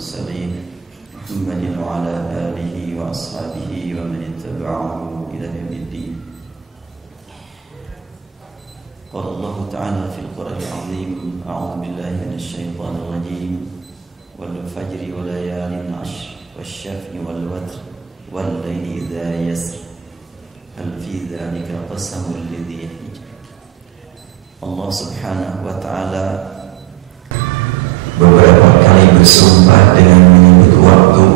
المرسلين محمد وعلى آله وأصحابه ومن اتبعه إلى يوم الدين. قال الله تعالى في القرآن العظيم: أعوذ بالله من الشيطان الرجيم والفجر وليال عشر والشفع والوتر والليل إذا يسر هل في ذلك قسم لذي حجر. Allah Subhanahu wa Ta'ala beberapa kali bersumpah dengan menyebut waktu,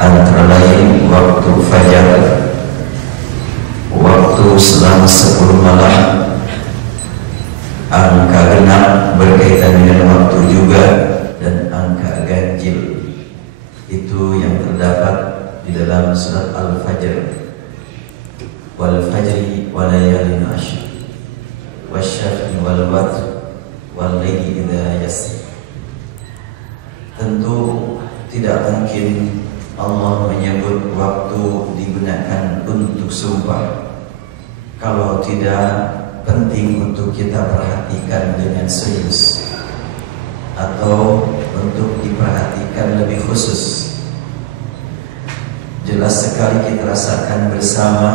antara lain waktu fajar, waktu selang 10 malam, angka genap berkaitan dengan waktu juga, dan angka ganjil. Itu yang terdapat di dalam surat Al-Fajr. Wal fajri wa layalin ashr wasyaf'i wal watr wal laili idza yasr. Tentu tidak mungkin Allah menyebut waktu digunakan untuk sumpah kalau tidak penting untuk kita perhatikan dengan serius atau untuk diperhatikan lebih khusus. Jelas sekali kita rasakan bersama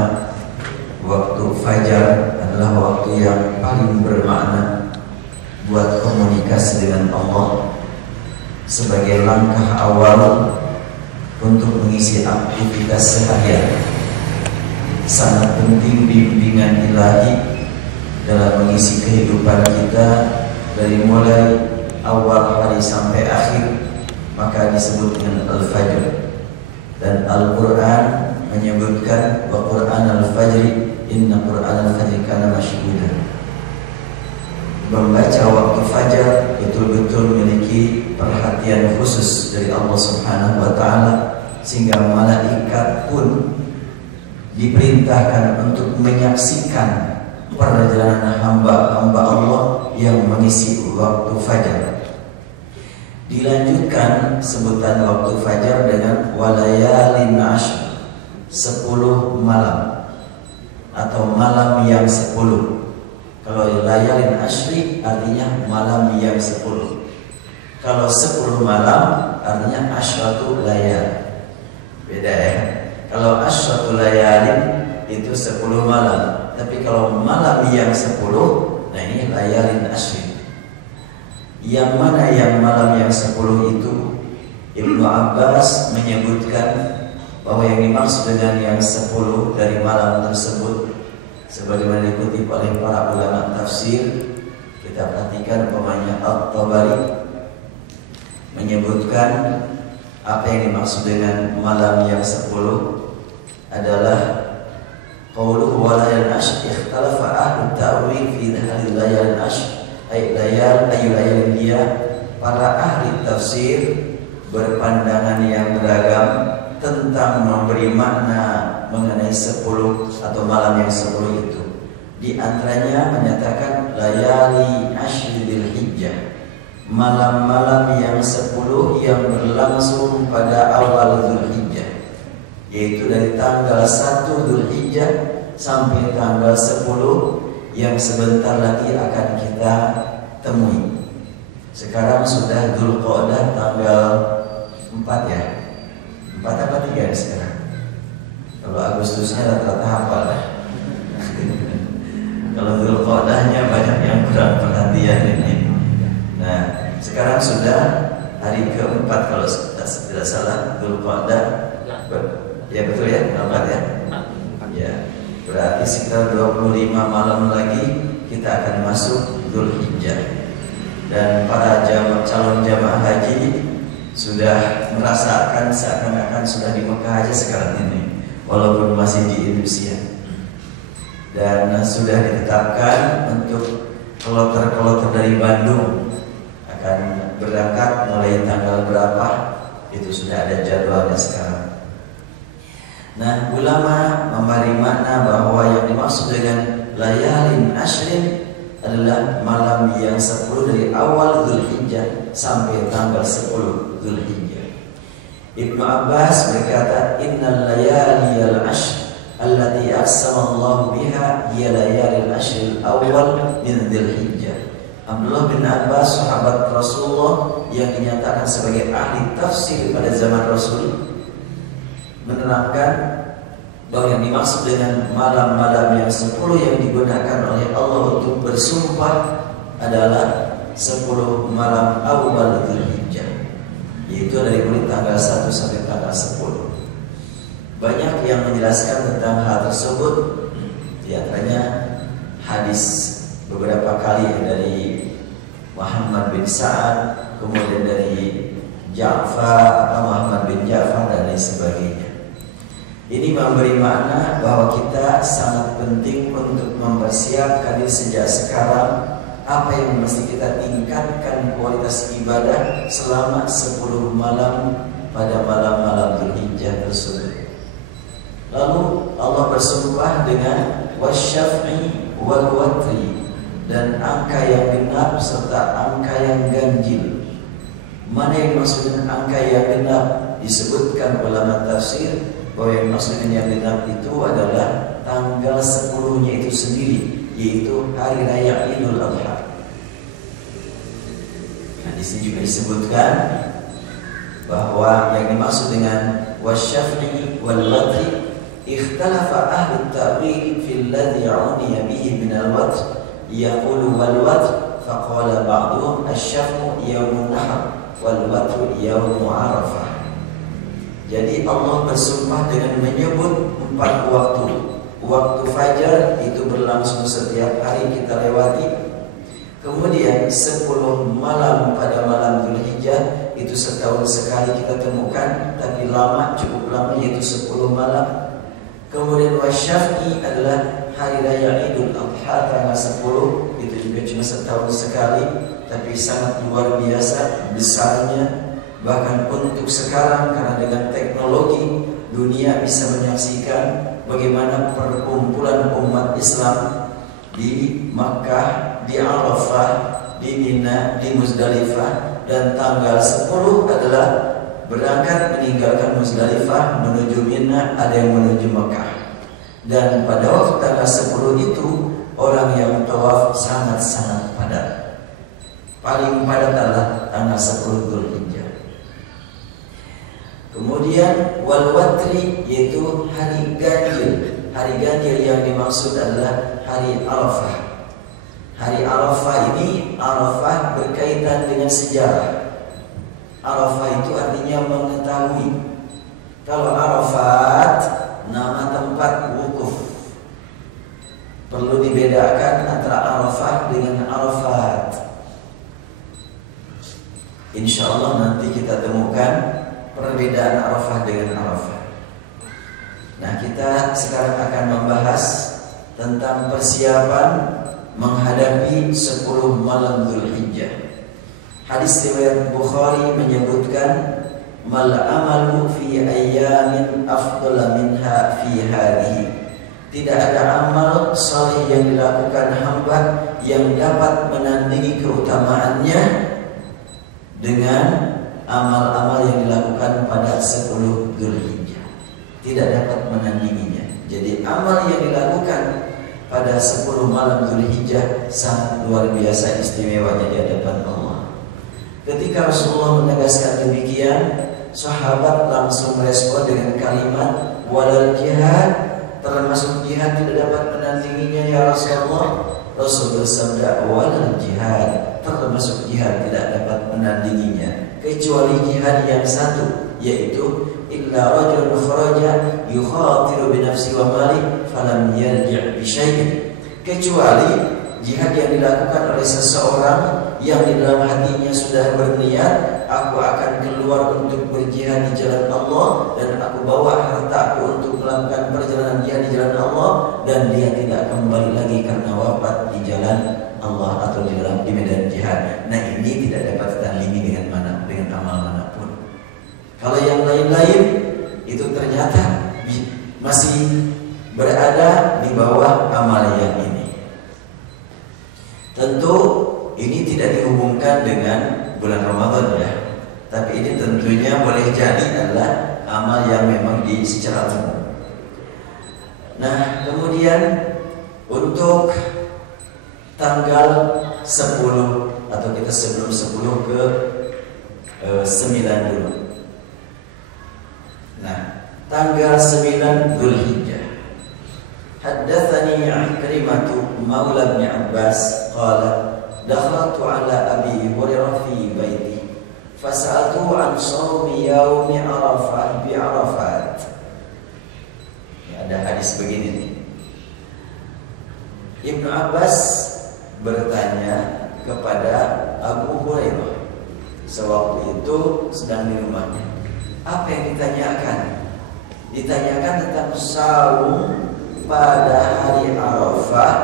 waktu fajar adalah waktu yang paling bermakna buat komunikasi dengan Allah sebagai langkah awal untuk mengisi aktivitas seharian. Sangat penting bimbingan ilahi dalam mengisi kehidupan kita dari mulai awal hari sampai akhir, maka disebut dengan Al-Fajr. Dan Al-Quran menyebutkan wa Quran Al-Fajri inna Quran Al-Fajri kana mashhuda. Membaca waktu fajar betul-betul memiliki perhatian khusus dari Allah Subhanahu wa Ta'ala, sehingga malaikat pun diperintahkan untuk menyaksikan perjalanan hamba-hamba Allah yang mengisi waktu fajar. Dilanjutkan sebutan waktu fajar dengan walayalin ashr, 10 malam atau malam yang 10. Kalau layalin ashri artinya malam yang 10. Kalau 10 malam artinya asyratu layal. Beda ya. Kalau asyratu layalin itu 10 malam. Tapi kalau malam yang 10, nah ini layalin ashri. Yang mana yang malam yang 10 itu? Ibnu Abbas menyebutkan bahwa yang dimaksud dengan yang 10 dari malam tersebut, sebagaimana dikutip oleh para ulama tafsir, kita perhatikan umpamanya At-Tabari menyebutkan apa yang dimaksud dengan malam yang 10 adalah qauluhu wa layalin ashr ikhtalafa ahlu ta'wil fi hadhihi layalin ashr ay layalin dia. Para ahli tafsir berpandangan yang beragam tentang memberi makna mengenai 10 atau malam yang 10 itu. Di antaranya menyatakan layali ashri dzulhijjah, malam-malam yang 10 yang berlangsung pada awal Dzulhijjah, yaitu dari tanggal 1 Dzulhijjah sampai tanggal 10 yang sebentar lagi akan kita temui. Sekarang sudah Dzulqa'dah tanggal 4 ya. 4 apa 3 sekarang? Kalau Agustusnya rata-rata hafal lah. Kalau Dzulqa'dahnya banyak yang kurang perhatian ini. Nah, sekarang sudah hari keempat kalau tidak salah Dzulqa'dah. Ya betul ya, 4 ya. Ya, berarti sekitar 25 malam lagi kita akan masuk Dzulhijjah. Dan para calon jamaah haji sudah merasakan seakan-akan sudah di Mekah aja sekarang ini, walaupun masih di Indonesia. Dan sudah ditetapkan untuk kloter-kloter dari Bandung akan berangkat mulai tanggal berapa, itu sudah ada jadwalnya sekarang. Nah, ulama memberi makna bahwa yang dimaksud dengan layalin ashrin adalah malam yang 10 dari awal Dzulhijjah sampai tanggal 10 Dzulhijjah. Ibnu Abbas berkata, innal layaliyal ashr allati aqsama Allah biha hiya layalil ashr al-awwal min Dzulhijjah. Abdullah bin Abbas, sahabat Rasulullah yang dinyatakan sebagai ahli tafsir pada zaman Rasul, menerangkan bahwa yang dimaksud dengan malam-malam yang 10 yang digunakan oleh Allah untuk bersumpah adalah 10 malam awal Dzulhijjah, yaitu dari mulai tanggal 1 sampai tanggal 10. Banyak yang menjelaskan tentang hal tersebut, di antaranya hadis beberapa kali dari Muhammad bin Sa'ad, kemudian dari Ja'far atau Muhammad bin Ja'far dan lain sebagainya. Ini memberi makna bahwa kita sangat penting untuk mempersiapkan diri sejak sekarang apa yang mesti kita tingkatkan kualitas ibadah selama 10 malam pada malam-malam Dzulhijjah tersebut. Lalu Allah bersumpah dengan wasyaf'i wal watri, dan angka yang genap serta angka yang ganjil. Mana yang maksudnya angka yang genap? Disebutkan ulama tafsir bahwa yang maksudnya yang genap itu adalah tanggal 10-nya itu sendiri, yaitu hari raya Idul Adha. Nah, di sini juga disebutkan bahwa yang dimaksud dengan wasyaf'i wal watri, ikhtalafa ahli ta'wil fil ladzi uniya bihi min al-watr. Yaqulu wal watr faqala ba'duhum asy-syaf'u yaumun nahr wal watru yaumu arafah. Jadi Allah bersumpah dengan menyebut 4 waktu. Waktu fajar itu berlangsung setiap hari kita lewati. Kemudian 10 malam pada malam Dzulhijjah itu setahun sekali kita temukan, tapi lama, cukup lama, yaitu 10 malam. Kemudian wasyaf'i adalah hari raya Idul Adha tanggal 10, itu juga cuma setahun sekali, tapi sangat luar biasa besarnya. Bahkan untuk sekarang, karena dengan teknologi dunia bisa menyaksikan bagaimana perkumpulan umat Islam di Makkah, di Arafah, di Mina, di Muzdalifah, dan tanggal 10 adalah berangkat meninggalkan Muzdalifah menuju Mina, ada yang menuju Makkah. Dan pada waktu tanggal 10 itu orang yang tawaf sangat-sangat padat. Paling padat adalah tanggal 10 Dzulhijjah. Kemudian wal watri, yaitu hari ganjil. Hari ganjil yang dimaksud adalah hari Arafah. Hari Arafah ini, Arafah berkaitan dengan sejarah. Arafah itu artinya mengetahui. Kalau Arafat nama tempat wukuf, perlu dibedakan antara Arafah dengan Arafat. Insya Allah nanti kita temukan perbedaan Arafah dengan Arafah. Nah, kita sekarang akan membahas tentang persiapan menghadapi 10 malam Dzulhijjah. Hadis riwayat Bukhari menyebutkan mal amalu fi ayyamin afdala minha fi hadhihi. Tidak ada amal saleh yang dilakukan hamba yang dapat menandingi keutamaannya dengan amal-amal yang dilakukan pada 10 Dzulhijjah. Tidak dapat menandinginya. Jadi amal yang dilakukan pada 10 malam Dzulhijjah sangat luar biasa istimewanya di hadapan Allah. Ketika Rasulullah menegaskan demikian, sahabat langsung merespon dengan kalimat walal jihad, termasuk jihad tidak dapat menandinginya ya Rasulullah. Rasul bersabda walal jihad, termasuk jihad tidak dapat menandinginya kecuali jihad yang satu, yaitu illa rajulun kharaja yukhatiru bi nafsi wa mali falam yarji' bi syai'in, kecuali jihad yang dilakukan oleh seseorang yang di dalam hatinya sudah berniat, aku akan keluar untuk berjihad di jalan Allah dan aku bawa hartaku untuk melakukan perjalanan jihad di jalan Allah, dan dia tidak kembali lagi karena wafat di jalan Allah atau di medan jihad. Nah, ini tidak dapat ditandingi dengan amal manapun. Kalau yang lain-lain itu ternyata masih berada di bawah amal yang ini. Tentu ini tidak dihubungkan dengan bulan Ramadan ya, tapi ini tentunya boleh jadi adalah amal yang memang secara umum. Nah, kemudian untuk tanggal 10 atau kita sebelum 10 ke 9 dulu. Nah, tanggal 9 Dzulhijjah. Haddatsani Ikrimah maula bin Abbas qala dakhaltu ala Abi Hurairah fi baiti fas'altu an shaumi yaumi Arafah bi Arafat. Ya, ada hadis begini nih. Ibnu Abbas bertanya kepada Abu Hurairah sewaktu itu sedang di rumahnya. Apa yang ditanyakan? Ditanyakan tentang saum pada hari Arafah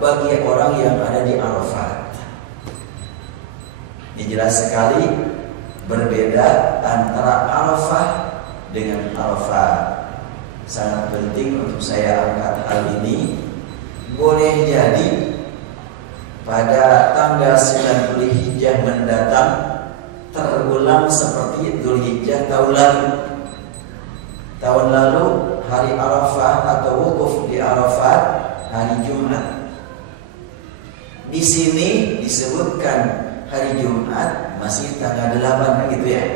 bagi orang yang ada di Arafat. Ini jelas sekali berbeda antara Arafah dengan Arafat. Sangat penting untuk saya angkat hal ini. Boleh jadi pada tanggal 9 Dzulhijjah mendatang terulang seperti Dzulhijjah tahun lalu. Tahun lalu hari Arafah atau wukuf di Arafat hari Jumat. Di sini disebutkan hari Jumat masih tanggal 8 gitu ya.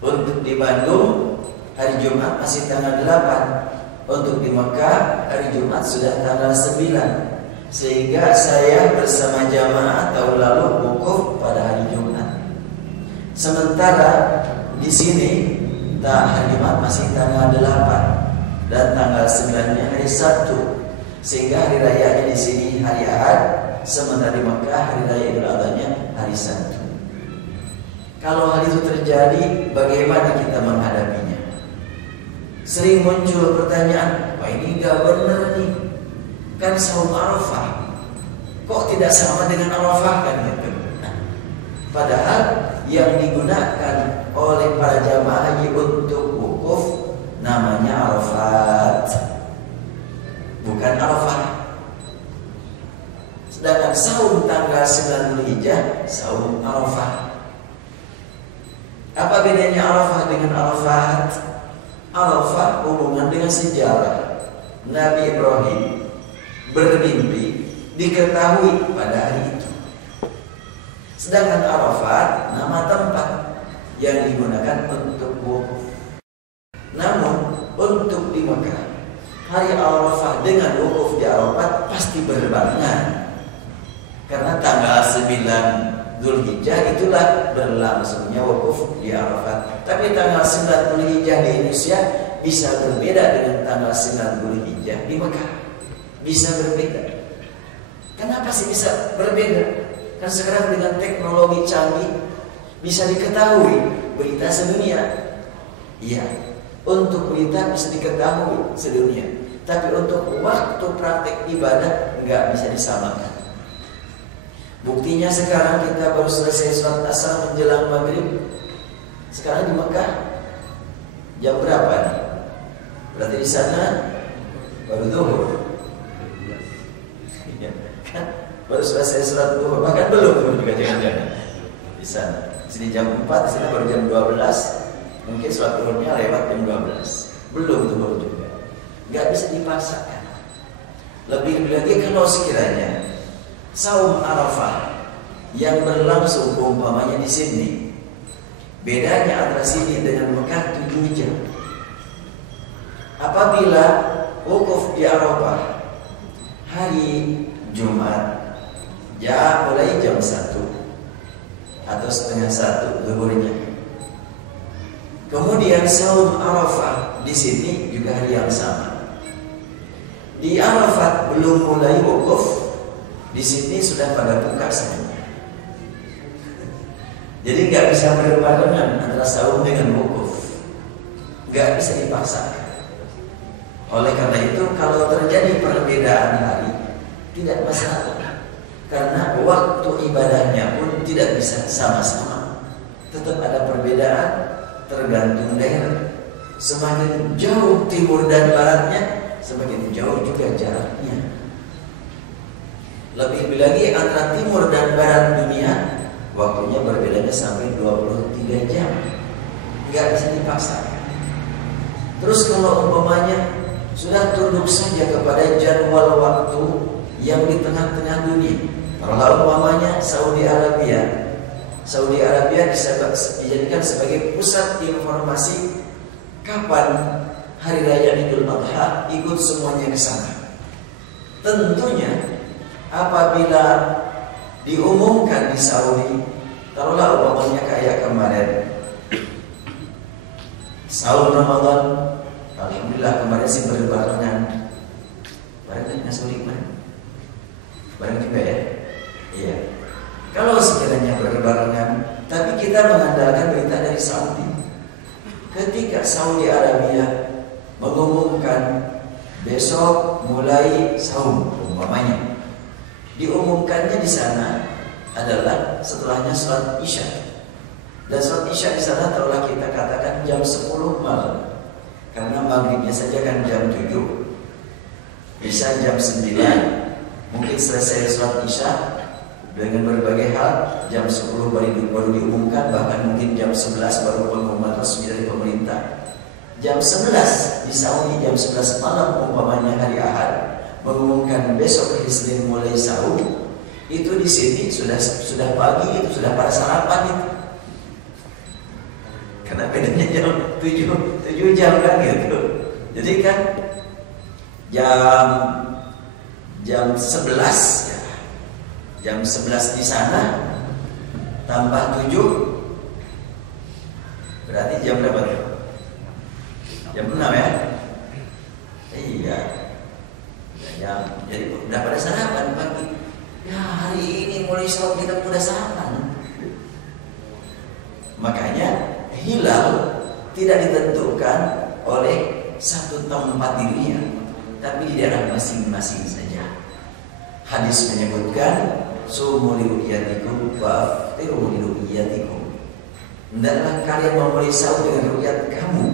Untuk di Bandung hari Jumat masih tanggal 8. Untuk di Mekah hari Jumat sudah tanggal 9. Sehingga saya bersama jamaah tahun lalu wukuf pada hari Jumat. Sementara di sini hari Jumat masih tanggal 8 dan tanggal 9-nya hari Sabtu. Sehingga hari rayanya di sini hari Ahad, sementara di Mekah hari raya Idul Adha-nya hari Sabtu. Kalau hal itu terjadi, bagaimana kita menghadapinya? Sering muncul pertanyaan, wah ini gak benar nih, kan saum Arafah, kok tidak sama dengan Arafah kan? Padahal yang digunakan oleh para jamaah haji untuk wukuf namanya Arafat, bukan Arafah. Sedangkan saum tanggal 9 Dzulhijjah saum Arafah. Apa bedanya Arafah dengan Arafat? Arafah hubungan dengan sejarah. Nabi Ibrahim bermimpi diketahui pada hari itu. Sedangkan Arafat nama tempat yang digunakan untuk wukuf. Namun untuk di Mekah hari Arafah dengan wukuf di Arafat pasti berbarengan. Karena tanggal 9 Dzulhijjah itulah berlangsungnya wukuf di Arafat. Tapi tanggal 9 Dzulhijjah di Indonesia bisa berbeda dengan tanggal 9 Dzulhijjah di Mekah. Bisa berbeda. Kenapa sih bisa berbeda? Kan sekarang dengan teknologi canggih bisa diketahui berita sedunia. Iya, untuk berita bisa diketahui sedunia. Tapi untuk waktu praktek ibadah nggak bisa disamakan. Buktinya sekarang kita baru selesai sholat asar menjelang maghrib. Sekarang di Mekah jam berapa nih? Berarti di sana baru zuhur. Ya, kan? Baru selesai sholat zuhur, bahkan belum juga jangan-jangan di sana. Di sini jam 4, di sana baru jam 12. Mungkin sholat zuhurnya lewat jam 12. Belum zuhur juga. Gak bisa dipaksakan. Lebih lagi kalau sekiranya saum Arafah yang berlangsung umpamanya di Sydney, bedanya antara Sydney dengan Mekah 7 jam. Apabila wukuf di Arafah hari Jumat mulai jam 1 atau setengah 1 zuhurnya, kemudian saum Arafah di Sydney juga hari yang sama. Di Arafat belum mulai wukuf, di sini sudah pada buka semuanya. Jadi nggak bisa berbarengan antara saum dengan wukuf, nggak bisa dipaksakan. Oleh karena itu, kalau terjadi perbedaan hari, tidak masalah, karena waktu ibadahnya pun tidak bisa sama-sama. Tetap ada perbedaan tergantung daerah. Semakin jauh timur dan baratnya, semakin jauh juga jaraknya. Lebih lagi antara timur dan barat dunia, waktunya berbedanya sampai 23 jam. Nggak bisa dipaksakan. Terus kalau umpamanya sudah tunduk saja kepada jadwal waktu yang di tengah-tengah dunia, Kalau umpamanya Saudi Arabia dijadikan sebagai pusat informasi kapan hari raya Idul Adha, ikut semuanya ke sana. Tentunya apabila diumumkan di Saudi, taruhlah umpamanya kayak kemarin Saum Ramadan, alhamdulillah kemarin sih berbarengan. Barengan Saudi kemarin? Bareng juga ya? Iya. Kalau sekiranya berbarengan, tapi kita mengandalkan berita dari Saudi. Ketika Saudi Arabia mengumumkan besok mulai saum, umpamanya, diumumkannya di sana adalah setelahnya sholat Isya. Dan sholat Isya di sana telah kita katakan jam 10 malam, karena maghribnya saja kan jam 7, Isya jam 9. Mungkin selesai sholat Isya dengan berbagai hal jam 10 baru diumumkan, bahkan mungkin jam 11 baru pengumuman resmi dari pemerintah. Jam 11 di Saudi, jam 11 malam umpamanya hari Ahad, mengumumkan besok hari Senin mulai sahur. Itu di sini sudah pagi, itu sudah pada sarapan itu. Karena bedanya jam 7 jam kan gitu. Jadi kan jam 11 ya. Jam 11 di sana tambah 7 berarti jam berapa tuh? Jam 6 ya? Iya. Jadi udah pada sarapan pagi. Ya hari ini mulai sahur kita udah sarapan. Makanya hilal tidak ditentukan oleh satu tempat di dunia, tapi di daerah masing-masing saja. Hadis menyebutkan sumu li ru'yatikum wa aftiru li ru'yatikum. Hendaklah kalian memulai sahur dengan ru'yat kamu,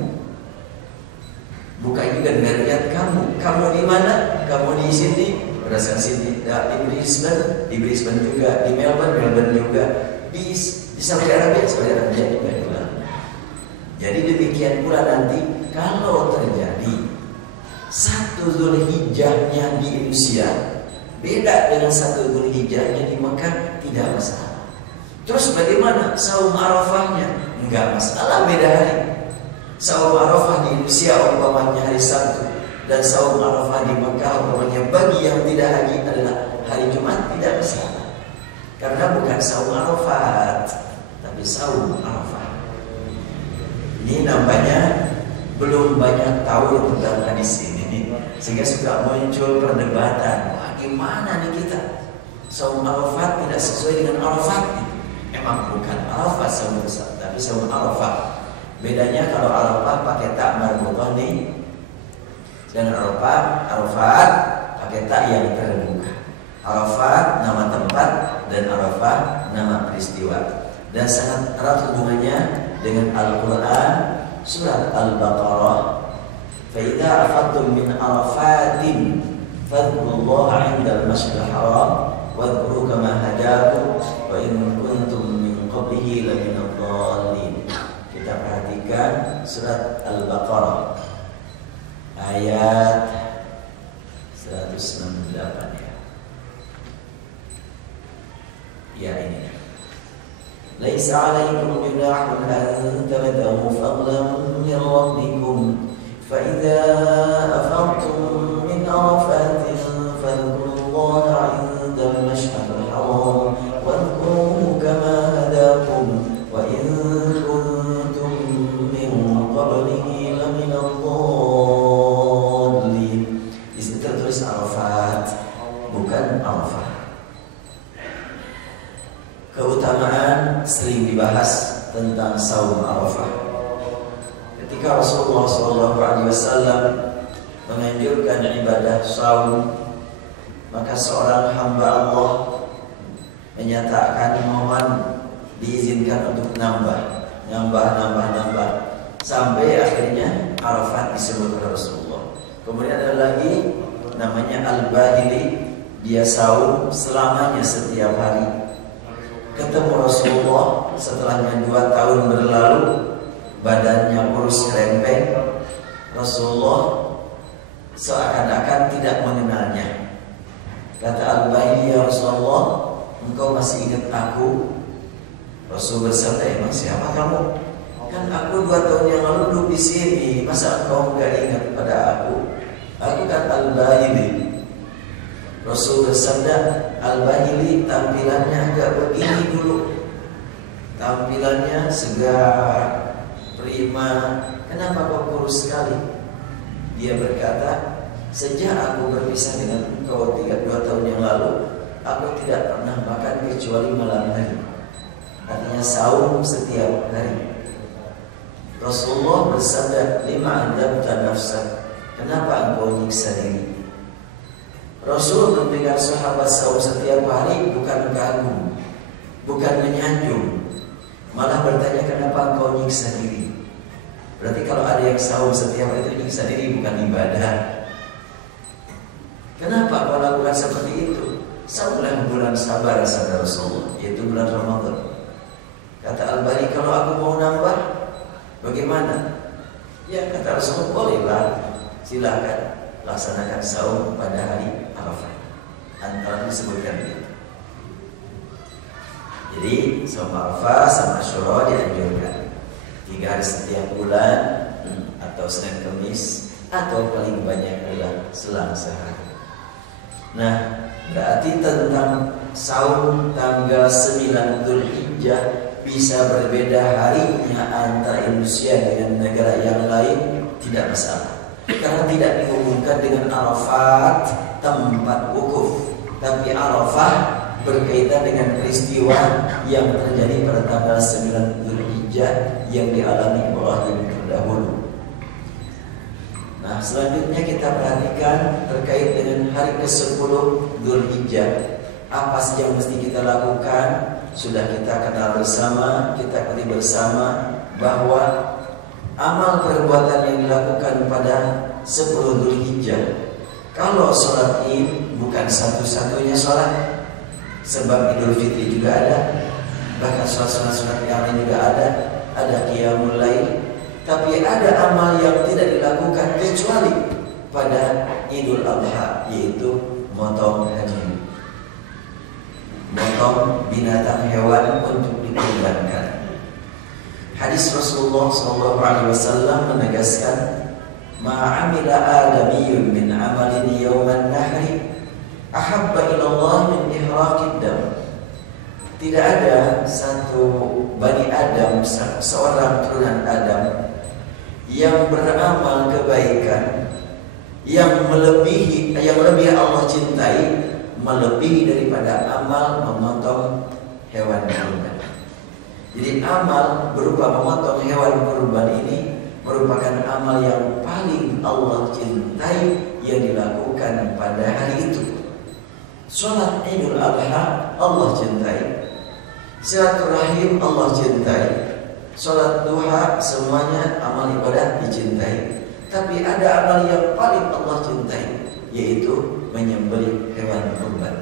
bukan juga dengan ru'yat kamu. Kamu di mana? Kamu di sini, berdasarkan sini. Di Brisbane juga, di Melbourne juga, di Saudi Arabia juga. Jadi demikian pula nanti kalau terjadi satu Zulhijjahnya di Indonesia beda dengan satu Zulhijjahnya di Mekah, tidak masalah. Terus bagaimana saum Arafahnya? Enggak masalah, beda hari. Saum Arafah di Indonesia umpamanya hari Sabtu, dan saum Arafah di Mekah umpamanya bagi yang tidak haji adalah hari Jumat, tidak masalah. Karena bukan saum Arafat, tapi saum Arafah. Ini nampaknya belum banyak tahu tentang hadis ini, sehingga suka muncul perdebatan. Wah, gimana nih kita? Saum Arafat tidak sesuai dengan Arafat. Emang bukan Arafat saum, tapi saum Arafat. Bedanya kalau Arafat pakai tak marbutah nih, dan Arafat pakai tak yang terbuka. Arafat nama tempat dan Arafat nama peristiwa. Dan sangat erat hubungannya dengan Al-Quran, surat Al-Baqarah. فَإِذَا أَفَضْتُمْ مِنْ عَرَفَاتٍ فَاذْكُرُوا اللَّهَ عِنْدَ الْمَشْعَرِ الْحَرَامِ وَاذْكُرُوا كَمَا هَدَاكُمْ وَإِنْ كُنْتُمْ مِنْ قَبْلِهِ لَمِنَ الضَّالِّينَ. Kita perhatikan surat Al-Baqarah ayat 168 ya. Ya ini. ليس عليكم جناح أن تبتغوا فضلا من ربكم فإذا أفضتم من عرفات فاذكروا الله عند المشعر الحرام واذكروه كما هداكم وإن كنتم من قبله لمن الضالين. Di sini tertulis Arafat, bukan Arafah. Keutamaan sering dibahas tentang saum Arafah. Ketika Rasulullah SAW menganjurkan ibadah saum, maka seorang hamba Allah menyatakan mohon diizinkan untuk nambah sampai akhirnya Arafat disebut oleh Rasulullah. Kemudian ada lagi namanya Al-Bahili, dia saum selamanya setiap hari. Ketemu Rasulullah setelahnya 2 tahun berlalu, badannya kurus krempeng. Rasulullah seakan-akan tidak mengenalnya. Kata Al-Bahili, ya Rasulullah, engkau masih ingat aku? Rasul bersabda, emang siapa kamu? Kan aku 2 tahun yang lalu duduk di sini, masa engkau enggak ingat pada aku? Aku kan Al-Bahili. Rasul bersabda, Al-Bahili tampilannya agak begini dulu. Tampilannya segar, prima. Kenapa kau kurus sekali? Dia berkata, sejak aku berpisah dengan engkau 2 tahun yang lalu, aku tidak pernah makan kecuali malam hari. Artinya saum setiap hari. Rasulullah bersabda, lima adzabta nafsak, kenapa engkau nyiksa diri? Rasul mendengar sahabat saum setiap hari bukan kagum, bukan menyanjung, malah bertanya, kenapa engkau nyiksa diri? Berarti kalau ada yang saum setiap hari itu nyiksa diri, bukan ibadah. Kenapa kau lakukan seperti itu? Saumlah bulan sabar, sabda Rasulullah, yaitu bulan Ramadan. Kata Al-Bari, kalau aku mau nambah, bagaimana? Ya, kata Rasulullah, bolehlah, silakan laksanakan saum pada hari Arafah. Antara disebutkan begitu. Jadi saum Arafah sama Asyura dianjurkan 3 hari setiap bulan, atau Senin Kamis, atau paling banyak adalah selang sehari. Nah, berarti tentang saum tanggal 9 Dzulhijjah bisa berbeda harinya antara Indonesia dengan negara yang lain, tidak masalah. Karena tidak dihubungkan dengan Arafat tempat wukuf, tapi Arafah berkaitan dengan peristiwa yang terjadi pada tanggal 9 Dzulhijjah yang dialami Ibrahim terdahulu. Nah, selanjutnya kita perhatikan terkait dengan hari ke-10 Dzulhijjah. Apa sih yang mesti kita lakukan? Sudah kita kenal bersama, kita ketahui bersama bahwa amal perbuatan yang dilakukan pada 10 Dzulhijjah, kalau sholat Id bukan satu-satunya sholat, sebab Idul Fitri juga ada, bahkan sholat-sholat yang lain juga ada qiyamul lail, tapi ada amal yang tidak dilakukan kecuali pada Idul Adha, yaitu motong haji, motong binatang hewan untuk dikurbankan. Hadis Rasulullah SAW menegaskan, ma'amila adamiyyun min amalin yawman nahri ahabba ilallah min ihraqid dam. Tidak ada satu Bani Adam, seorang turunan Adam yang beramal kebaikan yang lebih Allah cintai, melebihi daripada amal memotong hewan kurban. Jadi amal berupa memotong hewan kurban ini merupakan amal yang paling Allah cintai yang dilakukan pada hari itu. Sholat Idul Adha Allah cintai, silaturahim Allah cintai, sholat duha, semuanya amal ibadah dicintai. Tapi ada amal yang paling Allah cintai, yaitu menyembelih hewan kurban.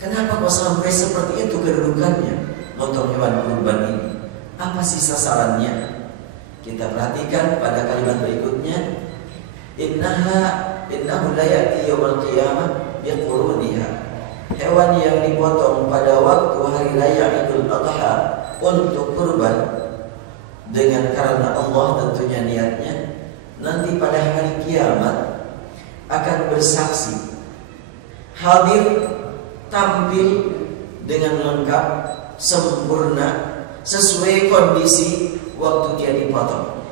Kenapa kok sampai seperti itu kedudukannya motong hewan kurban ini? Apa sih sasarannya? Kita perhatikan pada kalimat berikutnya, innahu la ya'ti yaumil qiyamah biquruniha. Hewan yang dipotong pada waktu hari raya Idul Adha untuk kurban dengan karena Allah tentunya niatnya, nanti pada hari kiamat akan bersaksi, hadir, tampil dengan lengkap, sempurna, sesuai kondisi waktu dia dipotong.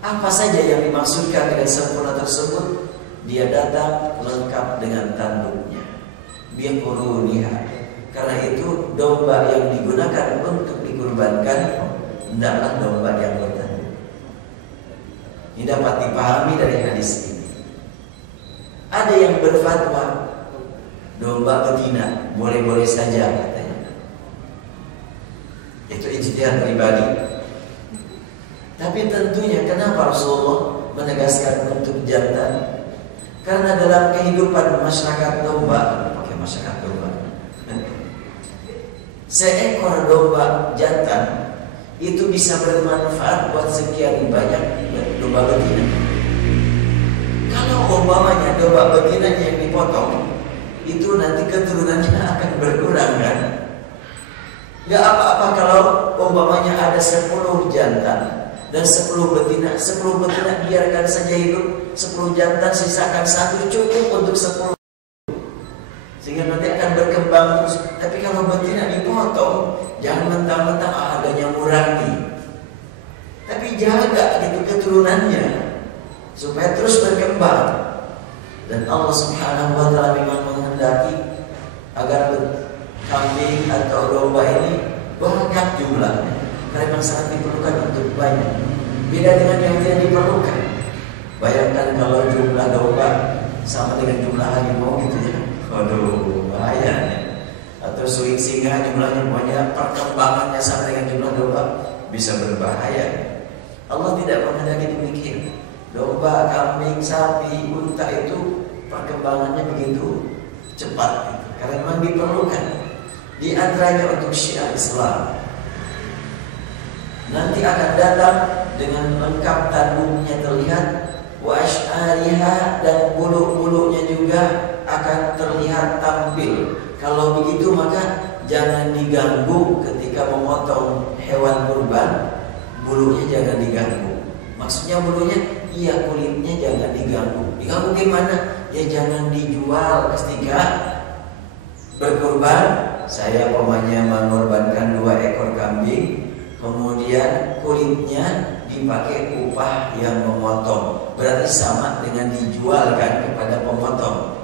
Apa saja yang dimaksudkan dengan sempurna tersebut? Dia datang lengkap dengan tanduknya, biquruniha. Karena itu domba yang digunakan untuk dikurbankan hendaklah domba yang bertanduk. Ini dapat dipahami dari hadis ini. Ada yang berfatwa domba betina boleh-boleh saja katanya. Itu ijtihad pribadi. Tapi tentunya kenapa Rasulullah menegaskan untuk jantan? Karena dalam kehidupan masyarakat domba, pakai masyarakat domba, seekor domba jantan itu bisa bermanfaat buat sekian banyak domba betina. Kalau umpamanya domba betinanya yang dipotong, itu nanti keturunannya akan berkurang kan? Gak apa-apa kalau umpamanya ada 10 jantan dan 10 betina. 10 betina biarkan saja hidup, 10 jantan sisakan 1 cukup untuk 10. Sehingga nanti akan berkembang terus. Tapi kalau betina dipotong, jangan mentang-mentang harganya murah nih. Tapi jaga gitu keturunannya supaya terus berkembang. Dan Allah Subhanahu wa taala memang menghendaki agar kambing atau domba ini banyak jumlahnya, karena memang sangat diperlukan untuk banyak. Beda dengan yang tidak diperlukan. Bayangkan kalau jumlah domba sama dengan jumlah harimau gitu ya. Waduh, bahaya ya. Atau singa jumlahnya banyak, perkembangannya sama dengan jumlah domba, bisa berbahaya. Allah tidak menghendaki demikian. Domba, kambing, sapi, unta itu perkembangannya begitu cepat gitu. Karena memang diperlukan. Di antaranya untuk syiar Islam. Nanti akan datang dengan lengkap tanduknya terlihat, wa asy'ariha, dan bulu-bulunya juga akan terlihat tampil. Kalau begitu maka jangan diganggu ketika memotong hewan kurban. Bulunya jangan diganggu. Maksudnya bulunya, iya kulitnya jangan diganggu. Diganggu gimana? Ya jangan dijual ketika berkurban. Saya pemanya mengorbankan 2 ekor kambing, kemudian kulitnya dipakai upah yang memotong. Berarti sama dengan dijualkan kepada pemotong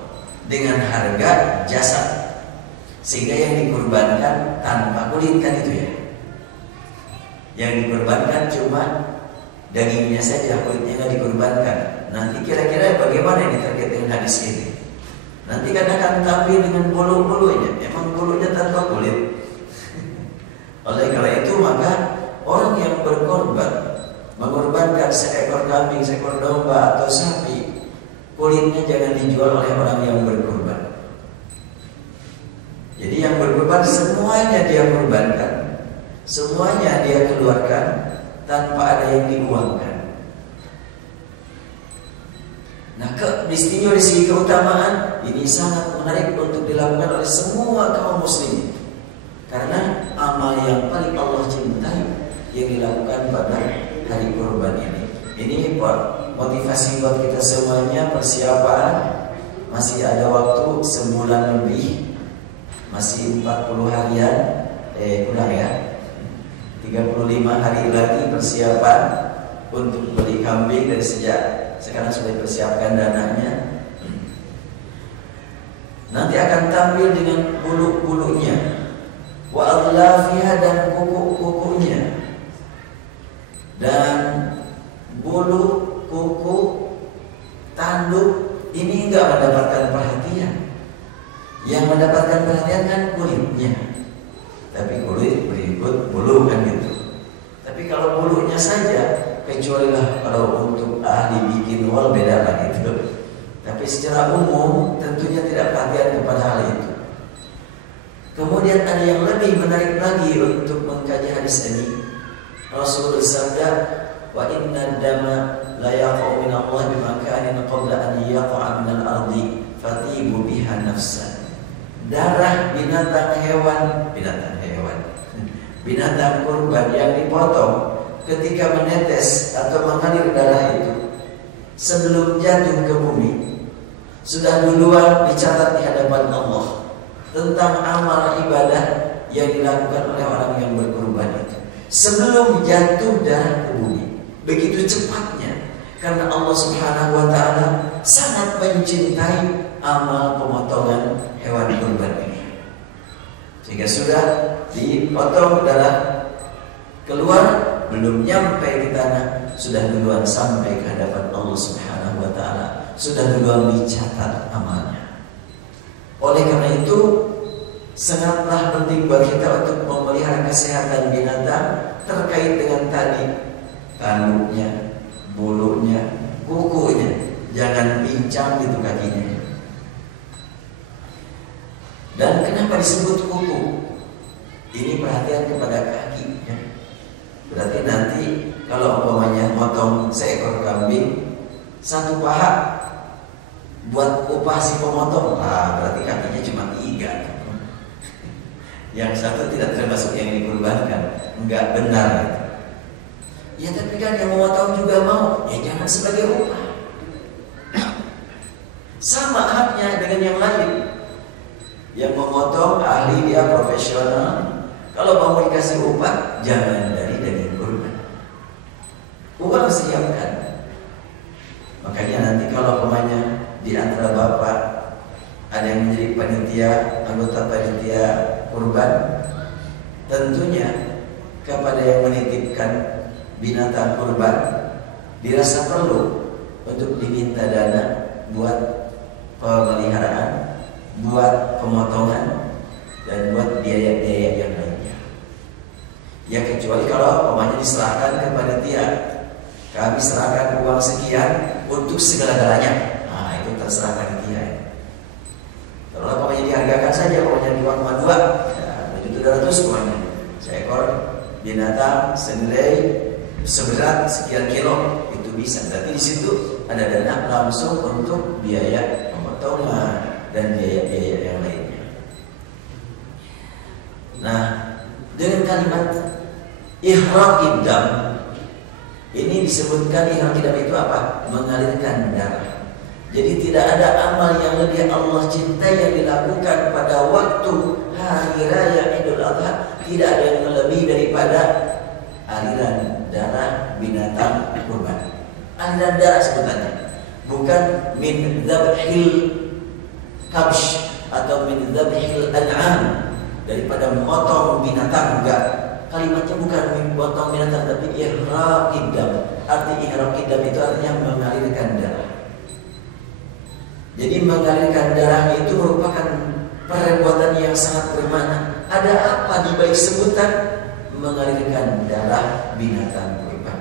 dengan harga jasa. Sehingga yang dikurbankan tanpa kulit kan itu ya. Yang dikurbankan cuma dagingnya saja, kulitnya nggak dikurbankan. Nanti kira-kira bagaimana ini terkait dengan hadis ini? Nanti kan akan tampil dengan bulu-bulunya. Emang bulunya tanpa kulit. Oleh karena itu maka orang yang berkorban, mengorbankan seekor kambing, seekor domba atau sapi, kulitnya jangan dijual oleh orang yang berkorban. Jadi yang berkorban semuanya dia korbankan, semuanya dia keluarkan tanpa ada yang diuangkan. Nah, istimewa di segi keutamaan ini sangat menarik untuk dilakukan oleh semua kaum muslimin. Karena amal yang paling Allah cintai yang dilakukan pada hari kurban ini. Ini motivasi buat kita semuanya, persiapan. Masih ada waktu sebulan lebih, masih 40 harian, kurang ya, 35 hari lagi persiapan untuk beli kambing. Dari sejak sekarang sudah dipersiapkan dananya. Nanti akan tampil dengan bulu-bulunya, wa adlafiha, dan kuku-kukunya. Dan bulu, kuku, tanduk ini enggak mendapatkan perhatian. Yang mendapatkan perhatian kan kulitnya. Tapi kulit berikut bulu kan gitu. Tapi kalau bulunya saja, kecuali lah kalau untuk ahli bikin wall beda lagi gitu. Tapi secara umum tentunya tidak perhatian kepada hal itu. Kemudian ada yang lebih menarik lagi untuk mengkaji hadis ini. Rasul bersabda, wa inna dama la yaqa'u min Allah bimakanin qabla an yaqa'a min al-ardi fatibu biha nafsan. Darah binatang kurban yang dipotong ketika menetes atau mengalir darah itu sebelum jatuh ke bumi sudah duluan dicatat di hadapan Allah tentang amal ibadah yang dilakukan oleh orang yang berkurban itu sebelum jatuh darah ke bumi. Begitu cepatnya, karena Allah Subhanahu wa taala sangat mencintai amal pemotongan hewan kurban ini. Sehingga sudah dipotong darah keluar, belum nyampe di tanah, sudah duluan sampai ke hadapan Allah Subhanahu wa taala, sudah duluan dicatat amalnya. Oleh karena itu sangatlah penting bagi kita untuk memelihara kesehatan binatang terkait dengan tadi tanduknya, bulunya, kukunya, jangan pincang gitu kakinya. Dan kenapa disebut kuku? Ini perhatian kepada kaki ya. Berarti nanti kalau umpamanya motong seekor kambing, satu paha buat upah si pemotong, berarti kakinya cuma 3. Yang satu tidak termasuk yang dikurbankan, enggak benar. Ya tapi kan yang memotong juga mau, ya jangan sebagai upah. Sama haknya dengan yang lain. Yang memotong ahli, dia profesional. Kalau mau dikasih upah, jangan dari daging kurban. Uang siapkan. Makanya nanti kalau pemanya di antara bapak ada yang menjadi panitia, anggota panitia kurban, tentunya kepada yang menitipkan binatang kurban dirasa perlu untuk diminta dana buat pemeliharaan, buat pemotongan, dan buat biaya-biaya yang lainnya. Ya kecuali kalau pemanya diserahkan ke panitia, kami serahkan uang sekian untuk segala-galanya. Nah itu terserah panitia. Kalau pokoknya dihargakan saja, pokoknya 2,2, ya 2.200 pokoknya. Seekor binatang senilai seberat sekian kilo itu bisa. Tapi di situ ada dana langsung untuk biaya pemotongan dan biaya-biaya yang lainnya. Nah, dengan kalimat ihraqid dam ini disebutkan ihraqid dam itu apa? Mengalirkan darah. Jadi tidak ada amal yang lebih Allah cintai yang dilakukan pada waktu hari raya Idul Adha. Tidak ada yang lebih daripada aliran darah binatang kurban. Aliran darah sebutannya, bukan min dzabhil kabsh atau min dzabhil an'am, daripada memotong binatang. Enggak, kalimatnya bukan memotong binatang, tapi ihraqid dam. Arti ihraqid dam itu artinya mengalirkan darah. Jadi mengalirkan darah itu merupakan perbuatan yang sangat bermakna. Ada apa di balik sebutan mengalirkan darah binatang kurban?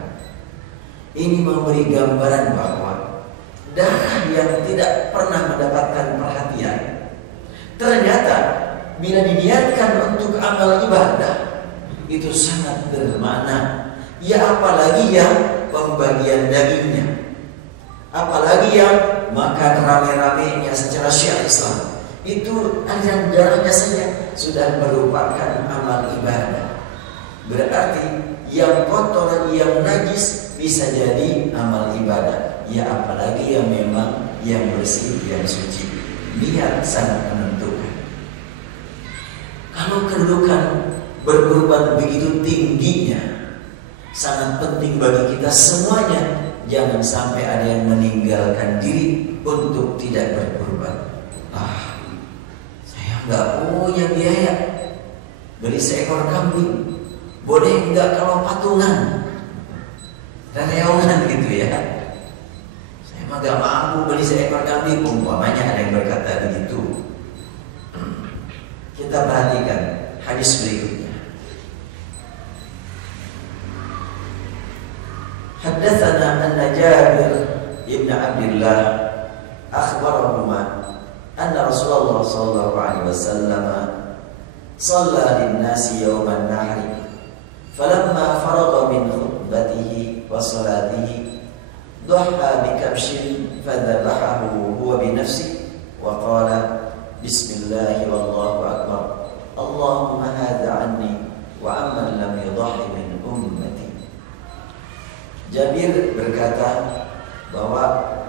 Ini memberi gambaran bahwa darah yang tidak pernah mendapatkan perhatian, ternyata bila diniatkan untuk amal ibadah itu sangat bermakna. Ya apalagi yang pembagian dagingnya, apalagi yang makan rame-ramenya secara syiar Islam, itu aliran darahnya saja sudah merupakan amal ibadah. Berarti yang kotor, yang najis bisa jadi amal ibadah. Ya apalagi yang memang yang bersih, yang suci. Niat sangat menentukan. Kalau kedudukan berkurban begitu tingginya, sangat penting bagi kita semuanya. Jangan sampai ada yang meninggalkan diri untuk tidak berkurban. Saya nggak punya biaya beli seekor kambing. Boleh nggak kalau patungan, reongan gitu ya? Saya mah nggak mampu beli seekor kambing. Umpamanya ada yang berkata begitu. Kita perhatikan hadis berikutnya. Haddatsana anna Jabir ibn Abdullah akhbarahuma anna Rasulullah sallallahu alaihi wasallam shalla lin-nasi yawman nahri falamma faragha min khutbatihi wa salatihi dhaha bi kabshin fadhabahahu huwa bi nafsihi wa qala bismillah wallahu akbar Allahumma hadha anni wa amman lam yudhi min ummati. Jabir berkata bahwa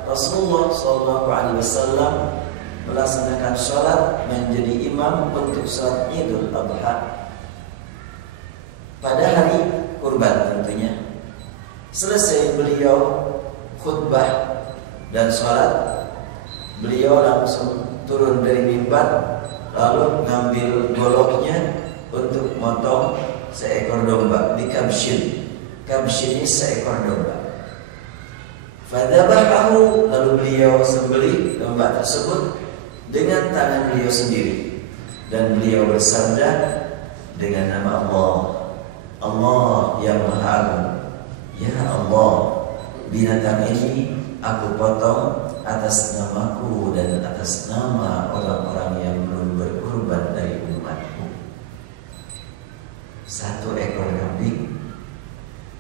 Rasulullah SAW melaksanakan sholat menjadi imam untuk sholat Idul Adha pada hari kurban tentunya. Selesai beliau khutbah dan sholat, beliau langsung turun dari mimbar lalu ngambil goloknya untuk motong seekor domba di kabshin. Kabshin ini seekor domba. Fadzabahahu, lalu beliau sembelih domba tersebut dengan tangan beliau sendiri, dan beliau bersabda dengan nama Allah, Allah yang Maha Agung. Ya Allah, binatang ini aku potong atas namaku dan atas nama orang-orang yang belum berkurban dari umatku. Satu ekor kambing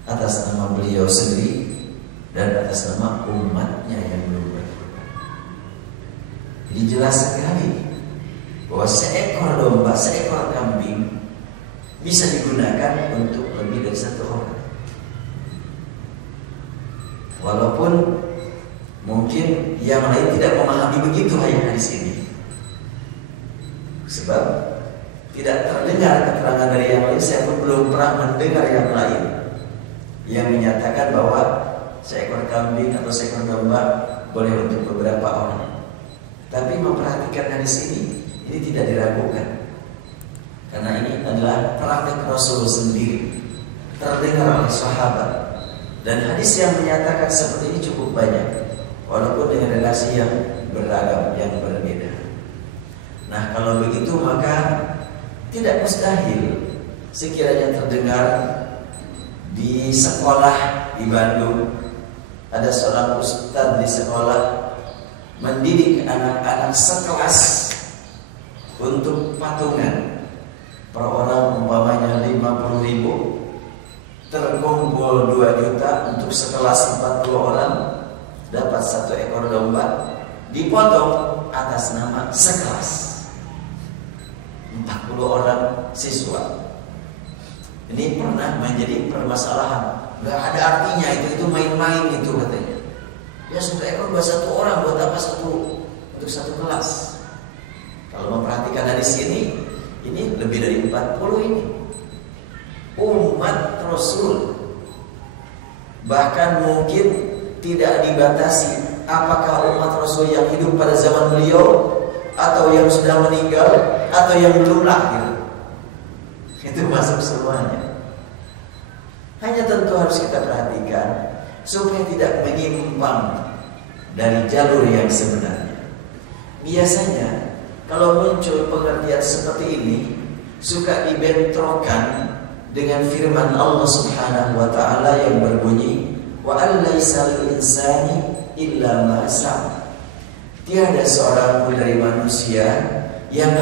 atas nama beliau sendiri dan atas nama umatnya yang belum berkurban. Jadi jelas sekali bahwa seekor domba, seekor kambing bisa digunakan untuk lebih dari satu orang. Walaupun mungkin yang lain tidak memahami begitu hadis ini, sebab tidak terdengar keterangan dari yang lain. Saya pun belum pernah mendengar yang lain yang menyatakan bahwa seekor kambing atau seekor domba boleh untuk beberapa orang. Tapi memperhatikan hadis ini tidak diragukan, karena ini adalah praktek Rasul sendiri, terdengar oleh sahabat. Dan hadis yang menyatakan seperti ini cukup banyak, walaupun dengan relasi yang beragam, yang berbeda. Nah, kalau begitu maka tidak mustahil sekiranya terdengar di sekolah di Bandung ada seorang ustadz di sekolah mendidik anak-anak sekelas untuk patungan per orang umpamanya 50.000, terkumpul 2 juta untuk sekelas 40 orang, dapat 1 ekor domba, dipotong atas nama sekelas 40 orang siswa. Ini pernah menjadi permasalahan. Gak ada artinya itu main-main itu katanya. Ya 1 ekor buat 1 orang, buat apa 1 untuk 1 kelas? Kalau memperhatikan hadis ini lebih dari 40 ini. Umat Rasul. Bahkan mungkin tidak dibatasi apakah umat Rasul yang hidup pada zaman beliau, atau yang sudah meninggal, atau yang belum lahir. Itu masuk semuanya. Hanya tentu harus kita perhatikan supaya tidak menyimpang dari jalur yang sebenarnya. Biasanya kalau muncul pengertian seperti ini suka dibentrokan dengan firman Allah Subhanahu wa taala yang berbunyi, wa allaisa lil insani illa ma sa'a. Tiada seorang pun dari manusia yang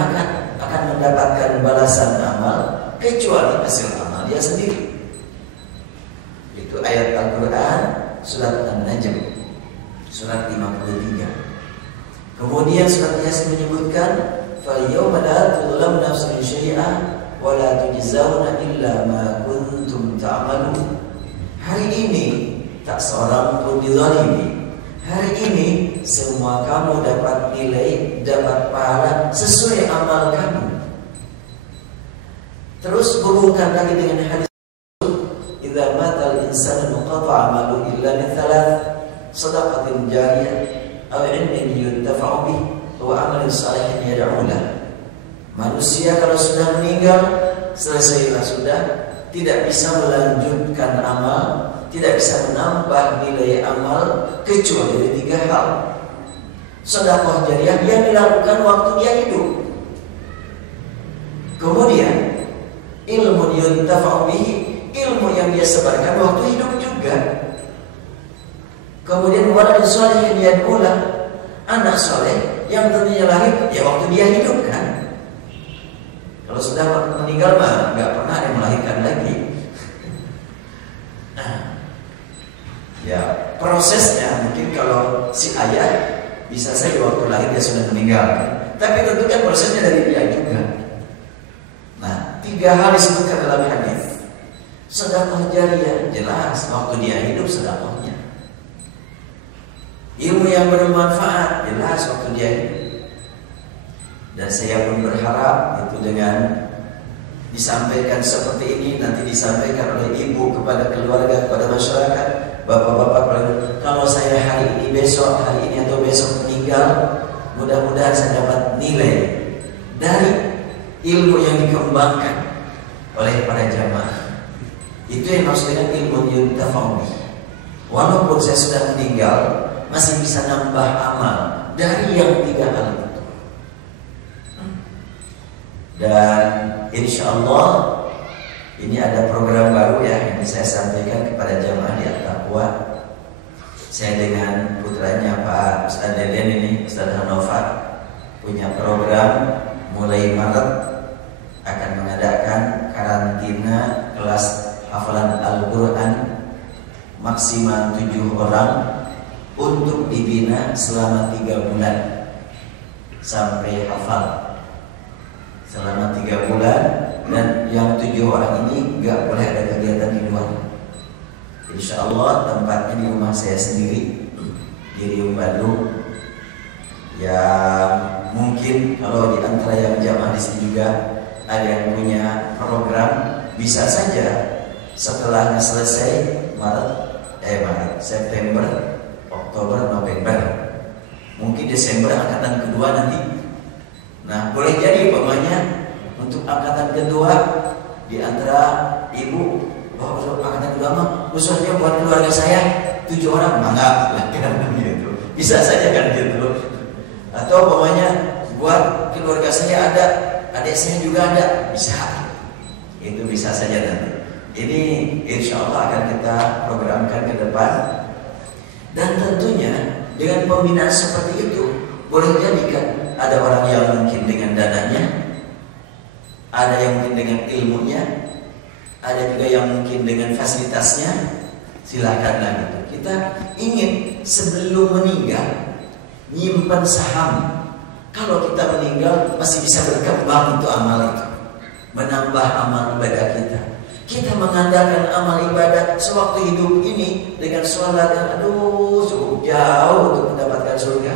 akan mendapatkan balasan amal kecuali hasil amal dia sendiri. Itu ayat Al-Quran surat An-Najm surat 53. Kemudian surat Yasin menyebutkan, "Fal-yawma la tuzlamu nafsun syai'an wa la tujzauna illa ma kuntum ta'malun." Hari ini tak seorang pun dizalimi. Hari ini semua kamu dapat nilai, dapat pahala sesuai amal kamu. Terus hubungkan lagi dengan hadis, "Idza matal insanu qata'a 'amalu illa min thalath, shadaqatin jariyah aw 'ilmin yuntafa'u bih wa 'amalin shalihin yad'u lahu." Manusia kalau sudah meninggal, selesailah sudah, tidak bisa melanjutkan amal, tidak bisa menambah nilai amal kecuali dari 3 hal. Sedekah jariyah yang dilakukan waktu dia hidup. Kemudian ilmu yuntafa'u bihi, ilmu yang dia sebarkan waktu hidup juga. Kemudian waladun shalihin yad'u lahu, anak soleh yang tentunya lahir ya waktu dia hidup kan. Kalau sudah meninggal mah nggak pernah ada yang melahirkan lagi. Ya prosesnya mungkin kalau si ayah bisa saja waktu lahir dia sudah meninggal, tapi tentu kan prosesnya dari dia juga. Nah 3 hal disebutkan dalam hadis. Sedekah jariyah jelas waktu dia hidup sedekahnya. Ilmu yang bermanfaat jelas waktu dia hidup. Dan saya pun berharap itu dengan disampaikan seperti ini nanti disampaikan oleh ibu kepada keluarga, kepada masyarakat, bapak-bapak, kalau saya hari ini besok, hari ini atau besok meninggal, mudah-mudahan saya dapat nilai dari ilmu yang dikembangkan oleh para jamaah. Itu yang maksud dengan ilmu yuntafa'u bih. Walaupun saya sudah meninggal, masih bisa nambah amal dari yang 3 hal itu. Dan insya Allah ini ada program baru ya yang saya sampaikan kepada jamaah di At-Taqwa. Saya dengan putranya Pak Ustadz Deden ini, Ustadz Hanova, punya program mulai Maret akan mengadakan karantina kelas hafalan Al-Quran maksimal 7 orang untuk dibina selama 3 bulan. sampai hafal selama 3 bulan, dan yang 7 orang ini nggak boleh ada kegiatan di luar. Insya Allah tempatnya di rumah saya sendiri di Riung Bandung. Ya mungkin kalau di antara yang jamaah di sini juga ada yang punya program, bisa saja setelahnya selesai September, Oktober, November, mungkin Desember angkatan kedua nanti. Nah boleh jadi umpamanya untuk angkatan kedua di antara ibu, angkatan kedua mah khususnya buat keluarga saya 7 orang, mangga kan gitu. Bisa saja kan gitu. Atau umpamanya buat keluarga saya ada, adik saya juga ada, bisa. Itu bisa saja nanti. Ini insya Allah akan kita programkan ke depan. Dan tentunya dengan pembinaan seperti itu, boleh jadi kan ada orang yang mungkin dengan dananya, ada yang mungkin dengan ilmunya, ada juga yang mungkin dengan fasilitasnya. Silakanlah gitu. Kita ingin sebelum meninggal nyimpan saham. Kalau kita meninggal masih bisa berkembang untuk amal itu, menambah amal ibadah kita. Kita mengandalkan amal ibadah sewaktu hidup ini dengan sholat yang cukup jauh untuk mendapatkan surga.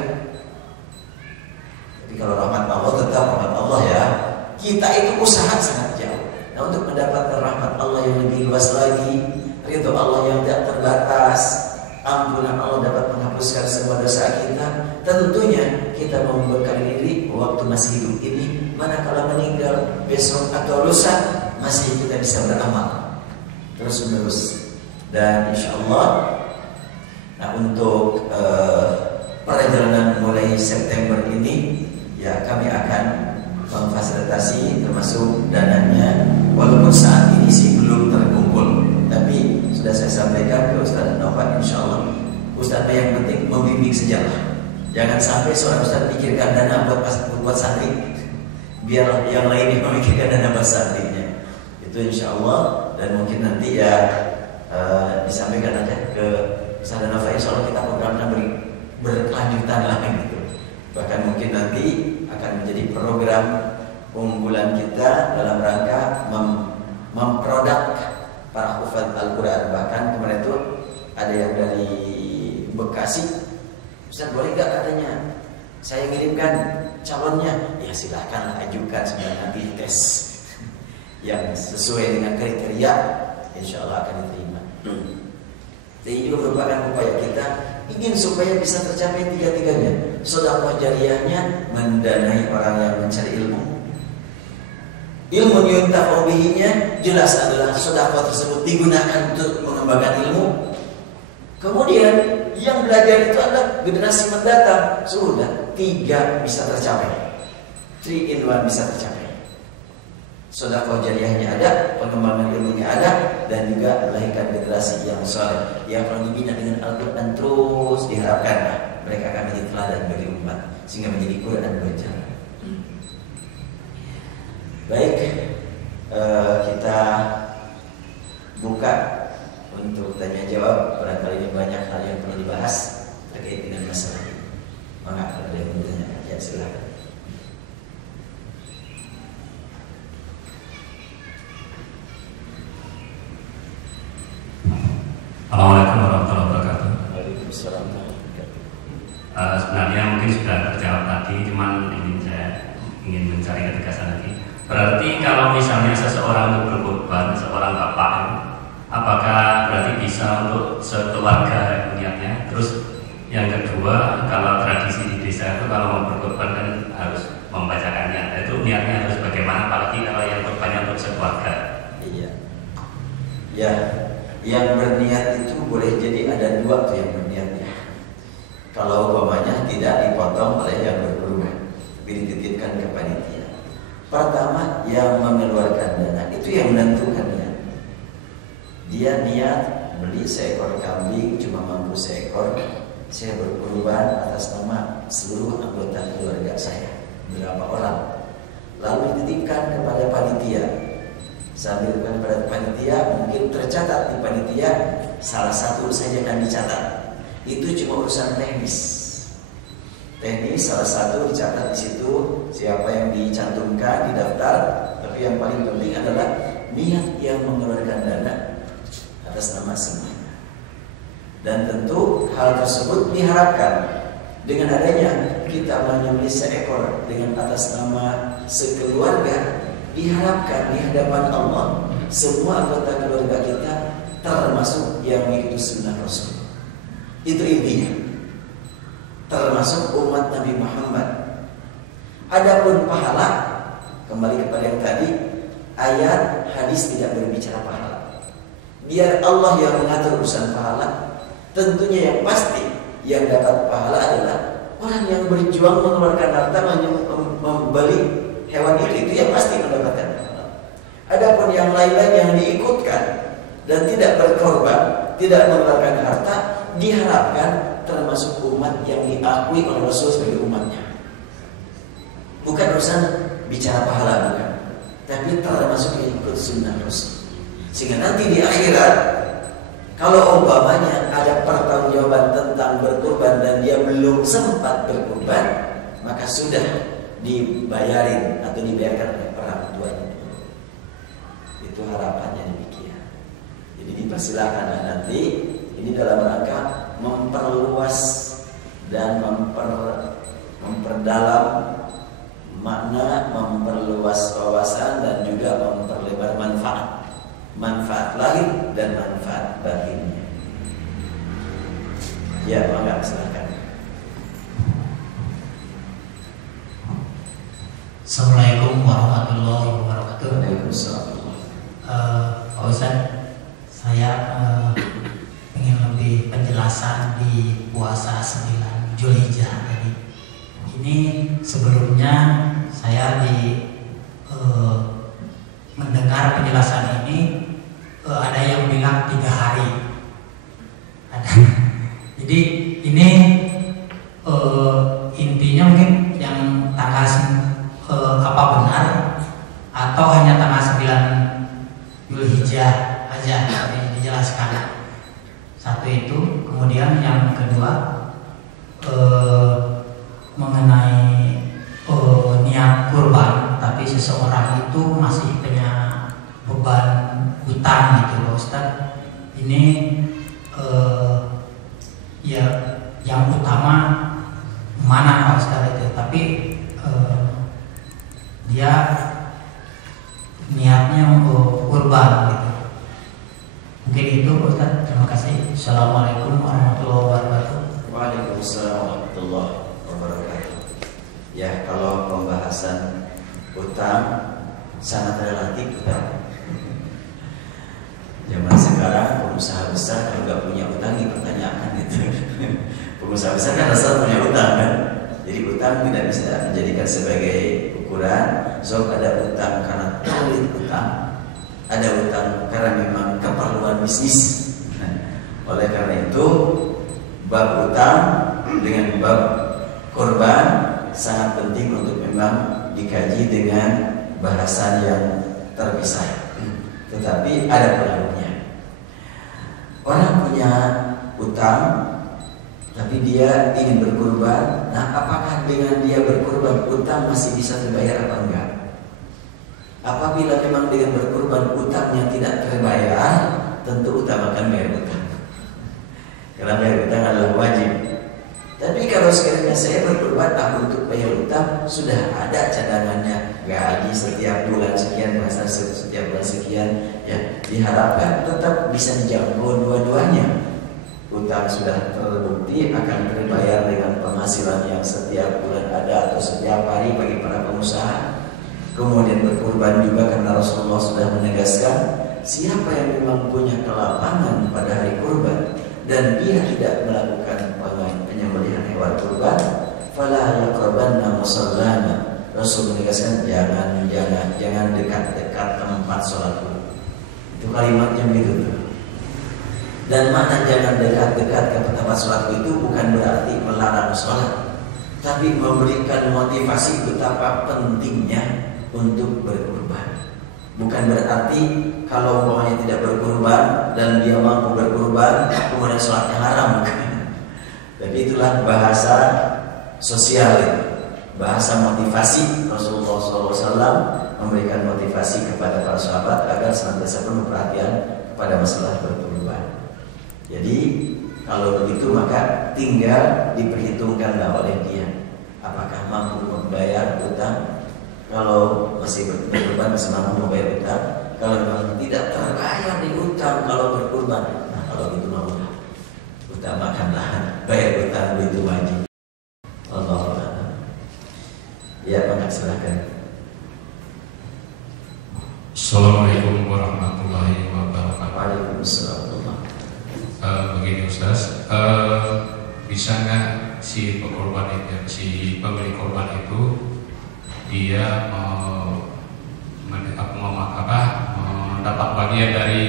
Tapi kalau rahmat Allah tetap rahmat Allah ya. Kita itu usaha sangat jauh. Nah untuk mendapatkan rahmat Allah yang lebih luas lagi, ridho Allah yang tidak terbatas, ampunan Allah dapat menghapuskan semua dosa kita. Tentunya kita membekali diri waktu masih hidup ini, manakala meninggal besok atau lusa masih kita bisa beramal terus menerus. Dan insya Allah, nah untuk perjalanan mulai September ini ya kami akan memfasilitasi termasuk dananya, walaupun saat ini sih belum terkumpul, tapi sudah saya sampaikan ke Ustaz Nova. Insya Allah Ustaz yang penting membimbing sejarah. Jangan sampai seorang Ustaz pikirkan dana buat santri, biar yang lain yang memikirkan dana buat santrinya. Itu insya Allah. Dan mungkin nanti ya disampaikan aja ke Ustaz Nova. Insya Allah kita programnya berkelanjutan lah gitu. Bahkan mungkin nanti akan menjadi program unggulan kita dalam rangka memproduk para hufaz Al-Quran. Bahkan kemarin itu ada yang dari Bekasi, Ustaz boleh gak katanya saya ngirimkan calonnya? Ya silahkan ajukan, sebenarnya nanti tes yang sesuai dengan kriteria, insya Allah akan diterima. Jadi juga merupakan upaya kita ingin supaya bisa tercapai tiga-tiganya. Sedekah jariyahnya mendanai orang yang mencari ilmu. Ilmu yuntafa'u bihinya jelas adalah sedekah tersebut digunakan untuk mengembangkan ilmu. Kemudian yang belajar itu adalah generasi mendatang. Sudah 3 bisa tercapai. 3 in 1 bisa tercapai. Sedekah jariyahnya ada, pengembangan ilmunya ada, dan juga melahirkan generasi yang saleh yang kalau dibina dengan Al-Quran terus diharapkan mereka akan menjadi teladan bagi umat sehingga menjadi Quran berjalan. Baik, kita buka untuk tanya jawab. Barangkali ini banyak hal yang perlu dibahas terkait dengan masalah ini. Maka ada yang bertanya, ya silakan. Assalamualaikum warahmatullahi wabarakatuh. Waalaikumsalam. Sebenarnya mungkin sudah terjawab tadi, cuman ini saya ingin mencari ketegasan lagi. Berarti kalau misalnya seseorang berkorban, seorang bapak, apakah berarti bisa untuk sekeluarga niatnya? Terus yang kedua, kalau tradisi di desa itu kalau mau berkorban kan harus membacakan niat. Itu niatnya harus bagaimana? Apalagi kalau yang korbannya untuk sekeluarga. Iya. Ya. Yang berniat itu boleh jadi ada 2 tuh yang berniatnya. Kalau umpamanya tidak dipotong oleh yang berkurban, tapi dititipkan ke panitia. Pertama yang mengeluarkan dana itu yang menentukan niat. Dia niat beli seekor kambing cuma mampu seekor, saya berkurban atas nama seluruh anggota keluarga saya, berapa orang, lalu dititipkan kepada panitia. Sambil kepada panitia mungkin tercatat di panitia salah satu saja kan dicatat. Itu cuma urusan teknis. teknis, salah satu dicatat di situ siapa yang dicantumkan di daftar, tapi yang paling penting adalah niat yang mengeluarkan dana atas nama semuanya. Dan tentu hal tersebut diharapkan dengan adanya kita menyembelih seekor dengan atas nama sekeluarga, diharapkan di hadapan Allah semua anggota keluarga kita termasuk yang mengikuti sunnah Rasul. Itu intinya, termasuk umat Nabi Muhammad. Adapun pahala, kembali kepada yang tadi, ayat hadis tidak berbicara pahala. Biar Allah yang mengatur urusan pahala. Tentunya yang pasti yang dapat pahala adalah orang yang berjuang mengeluarkan harta membeli hewan itu yang pasti mendapatkan pahala. Adapun yang lain-lain yang diikutkan dan tidak berkorban, tidak mengeluarkan harta, diharapkan termasuk umat yang diakui oleh Rasul sebagai umatnya. Bukan urusan bicara pahala, bukan, tapi termasuk yang ikut sunnah Rasul. Sehingga nanti di akhirat, kalau umpamanya ada pertanggungjawaban tentang berkurban dan dia belum sempat berkurban, maka sudah dibayarin atau dibayarkan oleh orang tuanya. Itu harapannya demikian. Jadi dipersilakanlah nanti ini dalam rangka memperluas dan memperdalam makna, memperluas wawasan dan juga memperlebar manfaat lahir dan manfaat batinnya. Ya, maka silakan. Assalamualaikum warahmatullahi wabarakatuh. Waalaikumsalam. Pak Ustadz, saya ingin lebih penjelasan di puasa 9 Zulhijjah tadi. Ini sebelumnya saya mendengar penjelasan ini, ada yang bilang 3 hari. Jadi ini intinya mungkin yang tanggal apa benar atau hanya tanggal 9 Zulhijjah aja dijelaskan. Satu itu, kemudian yang kedua mengenai niat kurban, tapi seseorang itu masih punya beban hutang gitu Pak Ustadz. Ini ya yang utama mana Pak Ustadz itu, tapi dia niatnya untuk kurban gitu. Mungkin itu Pak Ustadz. Terima kasih. Assalamualaikum warahmatullahi wabarakatuh. Waalaikumsalam warahmatullahi wabarakatuh. Ya, kalau pembahasan utang sangat relatif utang. Zaman sekarang pengusaha besar kalau nggak punya utang dipertanyakan gitu. Pengusaha besar kan asal punya utang kan. Jadi utang tidak bisa dijadikan sebagai ukuran. So ada utang karena taulit utang, ada utang karena memang keperluan bisnis. Oleh karena itu bab utang dengan bab korban sangat penting untuk memang dikaji dengan bahasan yang terpisah. Tetapi ada perlunya. Orang punya utang, tapi dia ingin berkurban. Nah, apakah dengan dia berkurban utang masih bisa terbayar apa enggak? Apabila memang dengan berkurban utangnya tidak terbayar, tentu utamakan bayar utang. Karena bayar utang adalah wajib. Tapi kalau sekiranya saya berkorban untuk bayar utang, sudah ada cadangannya, gaji setiap bulan sekian, masa setiap bulan sekian, ya diharapkan tetap bisa dijangkau dua-duanya. Utang sudah terbukti akan terbayar dengan penghasilan yang setiap bulan ada atau setiap hari bagi para pengusaha. Kemudian berkorban juga karena Rasulullah sudah menegaskan, siapa yang memang punya kelapangan pada hari kurban dan dia tidak melakukan penyembelihan hewan kurban, fala yaqrabanna musallana. Rasul menegaskan jangan dekat-dekat tempat sholat. Itu kalimatnya begitu. Dan makna jangan dekat-dekat ke tempat sholat itu bukan berarti melarang sholat, tapi memberikan motivasi betapa pentingnya untuk berkurban. Bukan berarti kalau umpamanya tidak berkurban dan dia mampu berkurban kemudian sholatnya haram. Tapi itulah bahasa sosial itu. Bahasa motivasi Rasulullah SAW memberikan motivasi kepada para sahabat agar senantiasa penuh perhatian kepada masalah berkurban. Jadi kalau begitu maka tinggal diperhitungkanlah oleh dia apakah mampu membayar utang. Kalau masih berkurban masih mampu membayar utang. Kalau memang tidak terbayar di utang kalau berkurban, nah kalau gitu mau utamakanlah bayar utang itu wajib. Allah. Ya, Pak, silakan. Assalamualaikum warahmatullahi wabarakatuh. Waalaikumsalam. Begini Ustaz, bisa nggak si pekorban itu, si pemilik korban itu dia mendapat bagian dari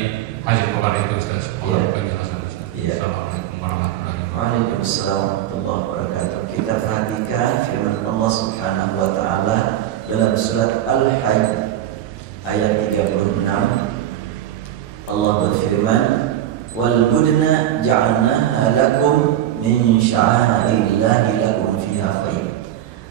hasil korban itu Ustaz? Mohon penjelasan Ustaz. Assalamualaikum warahmatullahi wabarakatuh. Waalaikumsalam warahmatullahi wabarakatuh. Kita perhatikan firman Allah Subhanahu wa taala dalam surat Al-Hajj ayat 36. Allah berfirman, "Wal budna ja'alnaha lakum min sya'airillahi lakum fiha khair."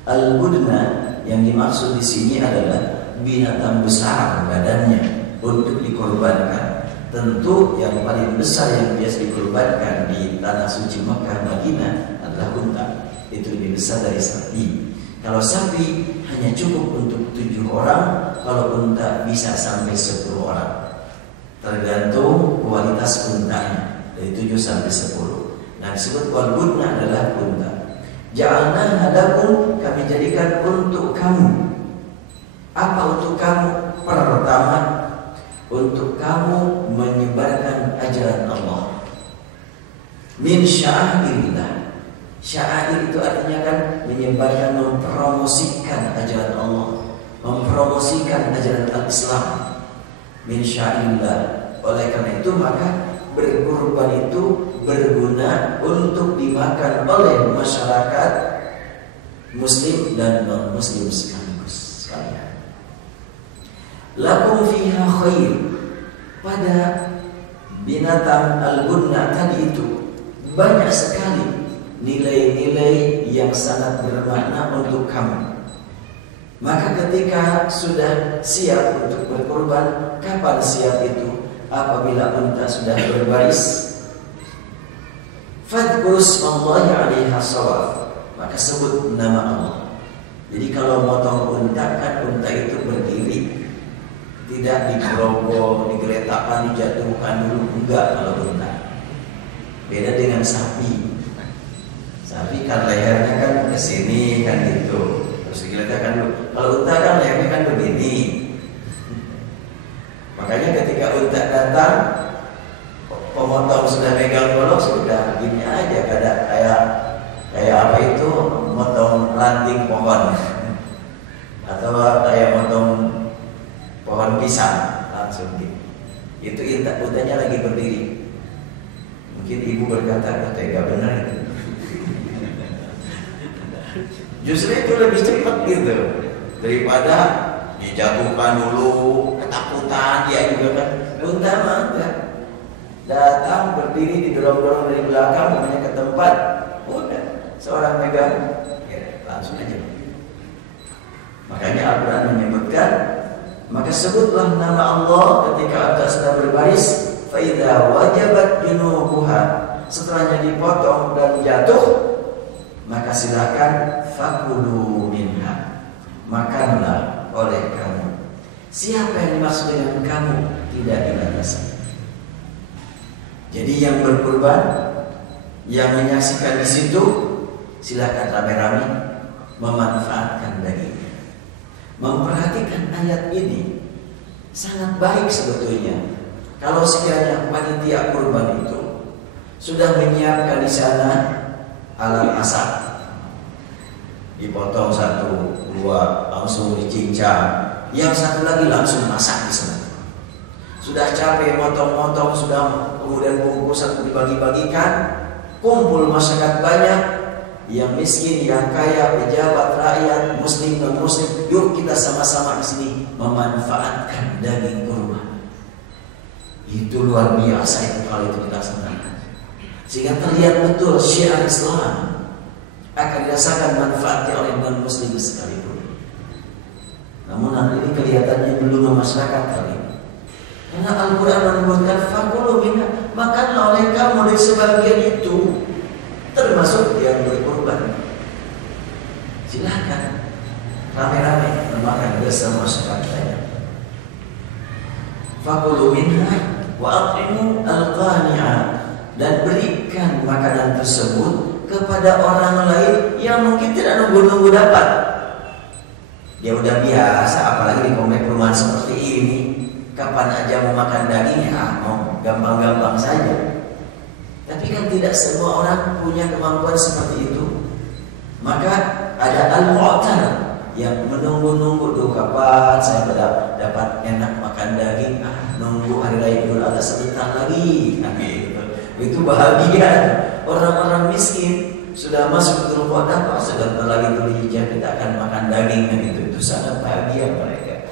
Al-budna yang dimaksud di sini adalah binatang besar badannya untuk dikorbankan. Tentu yang paling besar yang biasa dikorbankan di tanah suci Mekah Madinah adalah unta. Itu lebih besar dari sapi. Kalau sapi hanya cukup untuk 7 orang, kalau unta bisa sampai 10 orang. Tergantung kualitas untanya, dari 7 sampai 10. Nah, disebut wal budna adalah unta. Ja'alna hadakum, kami jadikan untuk kamu. Apa untuk kamu? Pertama, untuk kamu menyebarkan ajaran Allah. Min sya'airillah. Sya'air itu artinya kan menyebarkan, mempromosikan ajaran Allah, mempromosikan ajaran al-Islam. Min sya'airillah. Oleh karena itu maka berkurban itu berguna untuk dimakan oleh masyarakat muslim dan non-muslim sekaligus. Lakum fiha khair. Pada binatang al-budna tadi itu banyak sekali nilai-nilai yang sangat bermakna untuk kamu. Maka ketika sudah siap untuk berkorban, kapan siap itu? Apabila unta sudah berbaris, fadhkurusmallahi 'alaiha shawaf, maka sebut nama Allah. Jadi kalau motong unta kan unta itu berdiri, tidak digerobok, digeletakkan, dijatuhkan dulu, enggak kalau unta. Beda dengan sapi. Sapi kan lehernya kan ke sini kan gitu, terus digeletakkan dulu. Kalau unta kan lehernya kan begini. Makanya ketika unta datang, pemotong sudah megang golok, sudah gini aja, kayak apa itu, motong ranting pohon atau kayak motong pohon pisang langsung gitu. Itu untanya lagi berdiri. Mungkin ibu berkata, tega benar itu. Justru itu lebih cepat gitu daripada dijatuhkan dulu, ketakutan dia juga kan. Unta mah enggak. Datang berdiri, didorong-dorong dari belakang, namanya ke tempat, udah seorang megang, ya, langsung aja. Makanya Al-Quran menyebutkan, maka sebutlah nama Allah ketika unta sedang berbaris, fa idza wajabat junubuha, setelahnya dipotong dan jatuh, maka silakan fakulu minha, makanlah oleh kamu. Siapa yang dimaksud dengan kamu? Tidak dibatasi. Jadi yang berkurban, yang menyaksikan di situ, silakan rame-rame memanfaatkan dagingnya. Memperhatikan ayat ini sangat baik sebetulnya. Kalau sekiranya panitia kurban itu sudah menyiapkan di sana alat masak, dipotong 1, 2, langsung dicincang, yang satu lagi langsung masak di sana. Sudah capek motong-motong, sudah kemudian bungkusan dibagi-bagikan, kumpul masyarakat banyak, yang miskin, yang kaya, pejabat, rakyat, muslim dan muslim, yuk kita sama-sama di sini memanfaatkan daging kurban. Itu luar biasa itu kalau itu kita laksanakan. Sehingga terlihat betul syiar Islam. akan dirasakan manfaatnya oleh non-muslim sekalipun. Namun hal ini kelihatannya belum masyarakat kali ini. Karena Al-Quran menyebutkan fakulu minha, makanlah oleh kamu dari sebagian itu, termasuk yang berkorban. Silakan rame-rame memakan bersama masyarakat. Fakulu minha wa at'imu al-qani'a, dan berikan makanan tersebut kepada orang lain yang mungkin tidak nunggu-nunggu dapat. Dia udah biasa, apalagi di komplek perumahan seperti ini. Kapan aja mau makan daging, mau gampang-gampang saja. Tapi kan tidak semua orang punya kemampuan seperti itu. Maka ada al-mu'tar yang menunggu-nunggu tuh, kapan saya dapat enak makan daging, nunggu hari raya Idul Adha sebentar lagi. Itu bahagia. Orang-orang miskin sudah masuk Dzul Qa'dah, sebentar lagi Dzul Hijjah kita akan makan daging, itu sangat bahagia mereka.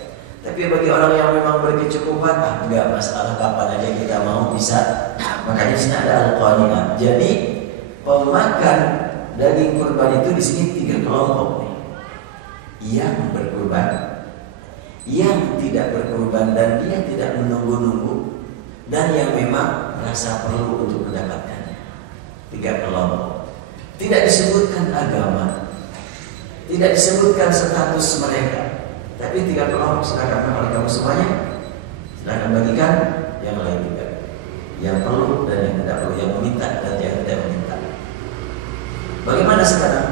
Tapi bagi orang yang memang berkecukupan, enggak masalah, kapan aja kita mau bisa. Makanya di sini ada al-qani'ah. Jadi pemakan daging kurban itu di sini 3 kelompok nih. Yang berkurban, yang tidak berkurban dan dia tidak menunggu-nunggu, dan yang memang merasa perlu untuk mendapatkannya. 3 kelompok. Tidak disebutkan agama, tidak disebutkan status mereka. Tapi 3 kelompok silakan oleh kamu semuanya. Silakan bagikan yang lain juga. Yang perlu dan yang tidak perlu, yang meminta dan yang tidak meminta. Bagaimana sekarang?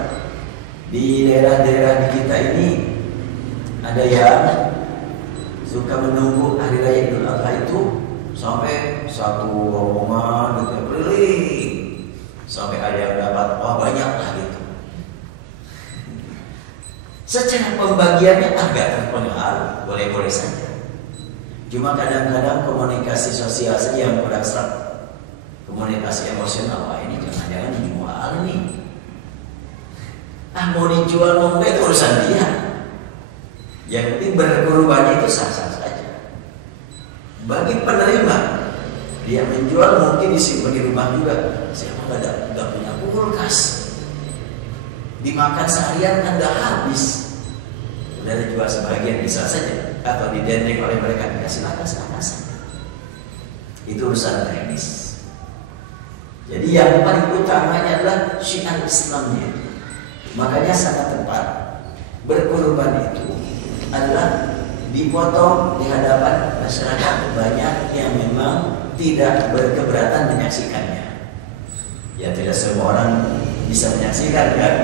Di daerah-daerah di kita ini ada yang suka menunggu hari raya Idul Adha itu sampai satu rombongan gitu keliling. Sampai ada yang dapat banyak lah gitu. Secara pembagiannya agak terpengaruh, boleh-boleh saja. Cuma kadang-kadang komunikasi sosial saja yang kurang serat. Komunikasi emosional, wah ini jangan-jangan dijual nih. Mau dijual mau enggak itu urusan dia. Yang penting berkorbannya itu sah-sah saja. Bagi penerima, dia menjual mungkin disimpan di rumah juga. Saya nggak punya kulkas. Dimakan seharian kan dah habis. Udah dijual sebagian bisa saja, atau didendeng oleh mereka, silakan saja. Itu urusan teknis. Jadi yang paling utamanya adalah syiar Islamnya. Makanya sangat tepat berkorban itu adalah dipotong di hadapan masyarakat banyak yang memang tidak berkeberatan menyaksikannya. Ya tidak semua orang bisa menyaksikan kan.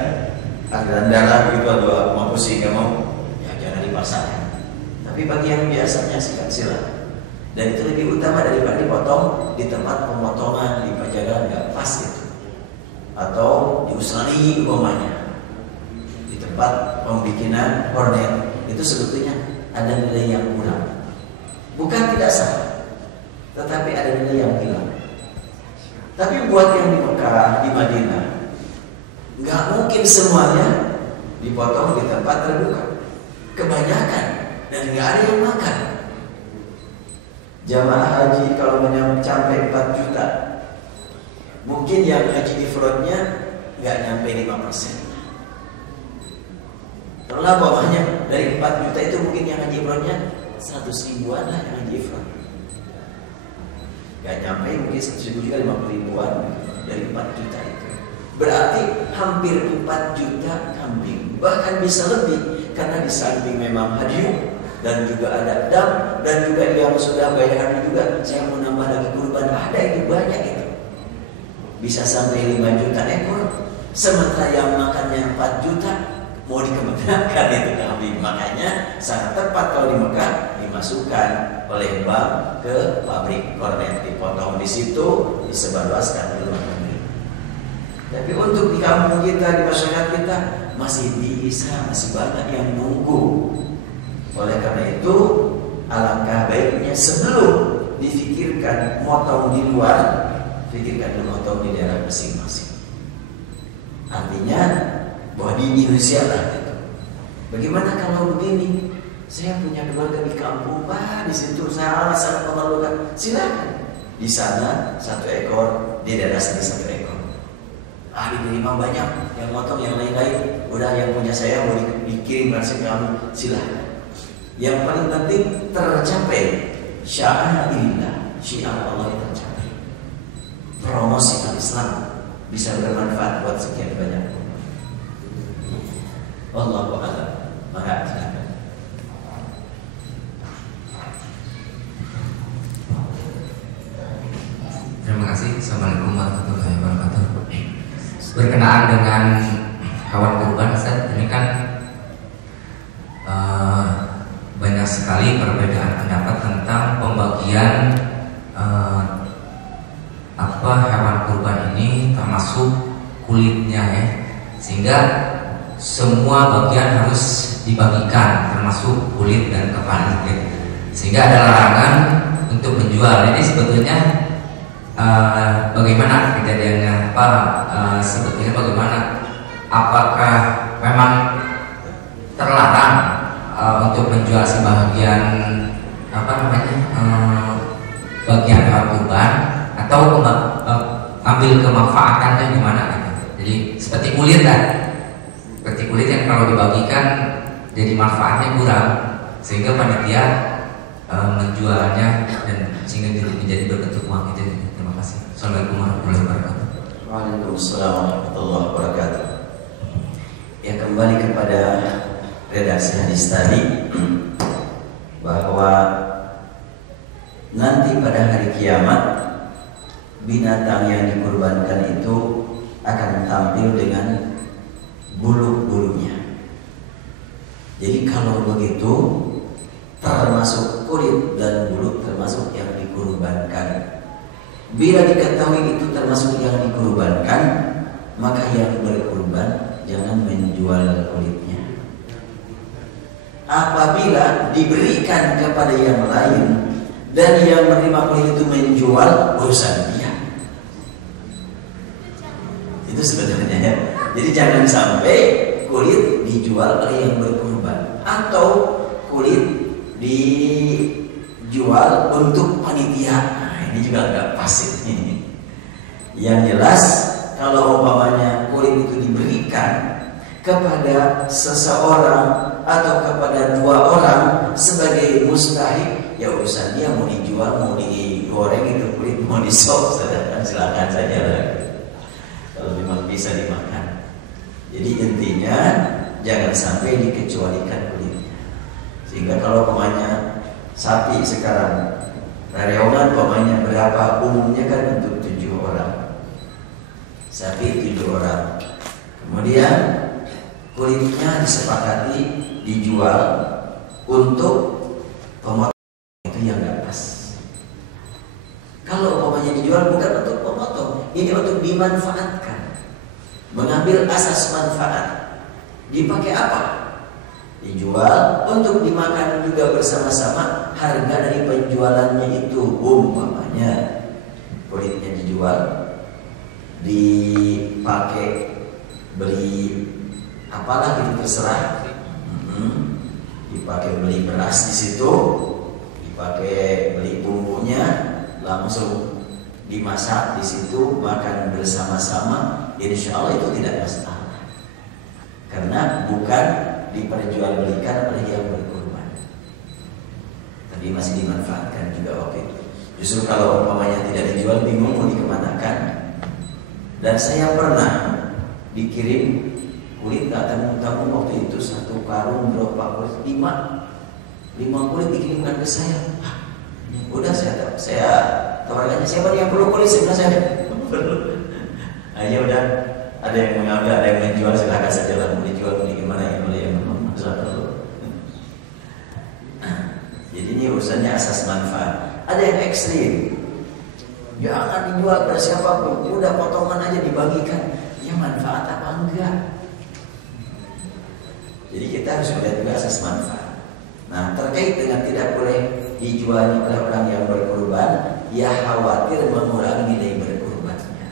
Aliran darah itu atau mau pusing nggak mau, ya jangan dipaksakan. Tapi bagi yang biasa menyaksikan silakan. Dan itu lebih utama daripada dipotong di tempat pemotongan di pajagan nggak pas itu, atau di Australia umpamanya di tempat pembikinan kornet itu sebetulnya ada nilai yang kurang. Bukan tidak sah, tetapi ada nilai yang hilang. Tapi buat yang di Mekah, di Madinah, nggak mungkin semuanya dipotong di tempat terbuka. Kebanyakan dan nggak ada yang makan. Jamaah haji kalau mencapai 4 juta, mungkin yang haji ifrodnya nggak nyampe 5%. Karena bawahnya dari 4 juta itu mungkin yang haji ifrodnya 100 ribuan lah yang haji ifrod. Nggak nyampe, mungkin 100 ribu juga 50 ribuan dari 4 juta itu. Berarti hampir 4 juta kambing, bahkan bisa lebih, karena di samping memang hadiah dan juga ada dam, dan juga yang sudah bayar haji juga, saya mau nambah lagi kurban, ada itu banyak itu. Bisa sampai 5 juta ekor, sementara yang makannya 4 juta mau dikembangkan itu kambing. Makanya sangat tepat kalau di Mekah dimasukkan oleh bank ke pabrik kornet, dipotong di situ, disebarluaskan ke luar negeri. Tapi untuk di kampung kita, di masyarakat kita masih bisa, masih banyak yang nunggu. Oleh karena itu alangkah baiknya sebelum difikirkan motong di luar, fikirkan dulu motong di daerah masing-masing. Artinya bahwa di Indonesia lah gitu. Bagaimana kalau begini? Saya punya keluarga di kampung, Pak, di situ sangat memerlukan. Silakan. Di sana 1 ekor, di daerah sini 1 ekor. diterima banyak, yang motong yang lain-lain, udah yang punya saya mau dikirim resep kamu, silahkan. Yang paling penting tercapai sya'airillah, syiar Allah tercapai. Promosi Islam bisa bermanfaat buat sekian banyak. Wallahu a'lam. Maka silakan. Terima kasih. Assalamualaikum warahmatullahi wabarakatuh. Berkenaan dengan hewan kurban, Ustaz, ini kan banyak sekali perbedaan pendapat tentang pembagian hewan kurban ini, termasuk kulitnya ya, sehingga semua bagian harus dibagikan, termasuk kulit dan kepala ya. Sehingga ada larangan untuk menjual. Ini sebetulnya bagaimana kejadiannya Pak? Sebetulnya bagaimana? Apakah memang terlarang untuk menjual sebagian bagian hewan kurban, atau ambil kemanfaatannya gimana gitu? Jadi seperti kulit kan? Seperti kulit yang kalau dibagikan jadi manfaatnya kurang, sehingga panitia menjualnya dan sehingga menjadi berbentuk uang itu. Terima kasih. Assalamualaikum warahmatullahi wabarakatuh. Waalaikumsalam warahmatullahi wabarakatuh. Ya, kembali kepada redaksi hadis tadi, bahwa nanti pada hari kiamat binatang yang dikurbankan itu akan tampil dengan bulu-bulunya. Jadi kalau begitu, termasuk kulit dan bulu termasuk yang dikurbankan. Bila diketahui itu termasuk yang dikurbankan, maka yang berkurban jangan menjual kulitnya. Apabila diberikan kepada yang lain dan yang menerima kulit itu menjual, urusan dia. Itu sebenarnya ya. Jadi jangan sampai kulit dijual oleh yang berkurban, atau kulit dijual untuk panitia. Nah, ini juga agak pas ini. Yang jelas, kalau umpamanya kulit itu diberikan kepada seseorang atau kepada dua orang sebagai mustahik, ya urusan dia, mau dijual, mau digoreng itu kulit, mau disop, silakan saja lah. Kalau memang bisa dimakan. Jadi intinya jangan sampai dikecualikan kulitnya. Sehingga kalau umpamanya sapi sekarang rareongan umpamanya berapa, umumnya kan untuk 7 orang. Sapi 7 orang. Kemudian kulitnya disepakati dijual untuk pemotong, itu yang nggak pas. Kalau umpamanya dijual bukan untuk pemotong, ini untuk dimanfaatkan, mengambil asas manfaat. Dipakai apa? Dijual untuk dimakan juga bersama-sama. Harga dari penjualannya itu umpamanya kulitnya dijual, dipakai beli apalah gitu, terserah. Dipakai beli beras di situ, dipakai beli bumbunya, langsung dimasak di situ, makan bersama-sama, insya Allah itu tidak masalah, karena bukan diperjualbelikan oleh yang berkorban, tapi masih dimanfaatkan juga waktu itu. Justru kalau umpamanya tidak dijual, bingung mau dikemanakan. Dan saya pernah dikirim kulit, tamu waktu itu 1 karung berapa kulit, 5 kulit dikirimkan ke saya. Udah saya tawarkan, siapa yang perlu kulit, saya perlu. Aja udah, ada yang mengambil, ada yang menjual, silakan saja lah, mau dijual, mau gimana yang boleh, yang perlu. Jadi ini urusannya asas manfaat. Ada yang ekstrim, jangan dijual pada siapapun, udah potongan aja dibagikan. Ya manfaat apa enggak? Jadi kita harus melihat juga asas manfaat. Nah, terkait dengan tidak boleh dijualnya oleh orang yang berkorban, ya khawatir mengurangi nilai berkorbannya.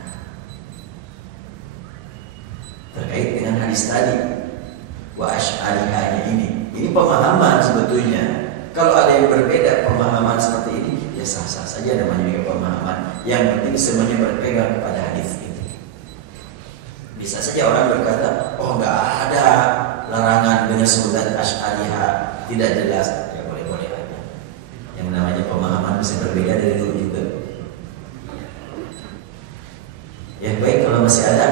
Terkait dengan hadis tadi, wa asy'arihanya ini pemahaman sebetulnya. Kalau ada yang berbeda pemahaman seperti ini, ya sah-sah saja, namanya juga pemahaman. Yang penting semuanya berpegang kepada hadis ini. Bisa saja orang berkata, oh nggak ada larangan dengan sebutan Asy'ariyah, tidak jelas. Ya boleh-boleh aja. Yang namanya pemahaman bisa berbeda dari dulu juga. Ya baik, kalau masih ada.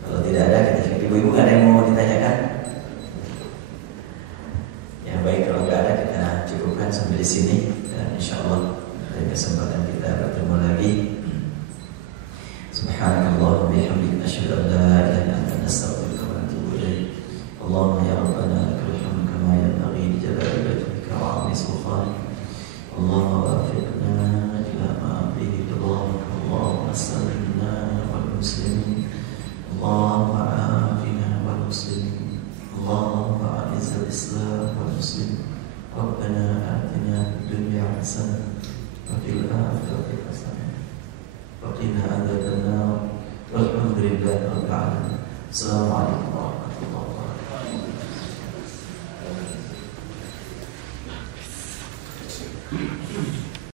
Kalau tidak ada, kita ibu-ibu nggak ada yang mau ditanyakan? Ya baik, kalau nggak ada kita cukupkan sampai di sini. Dan insya Allah dari kesempatan kita bertemu lagi. Subhanallah bihamdika asyhadu an la ilaha illa anta astaghfiruka wa atubu ilaik. Allahumma ya rabbana lakal hamdu kama yanbaghi li jalali wajhika wa 'azimi sultanik. Allahumma waffiqna ila ma fihi ridwanak. Allahumma sallimna wal muslimin. Allahumma afina wal muslimin. Allahumma a'izz al-islam wal muslimin. Rabbana atina fid dunya hasanah wa fil akhirati hasanah. وقنا عذاب النار والحمد لله رب العالمين. السلام عليكم ورحمة الله.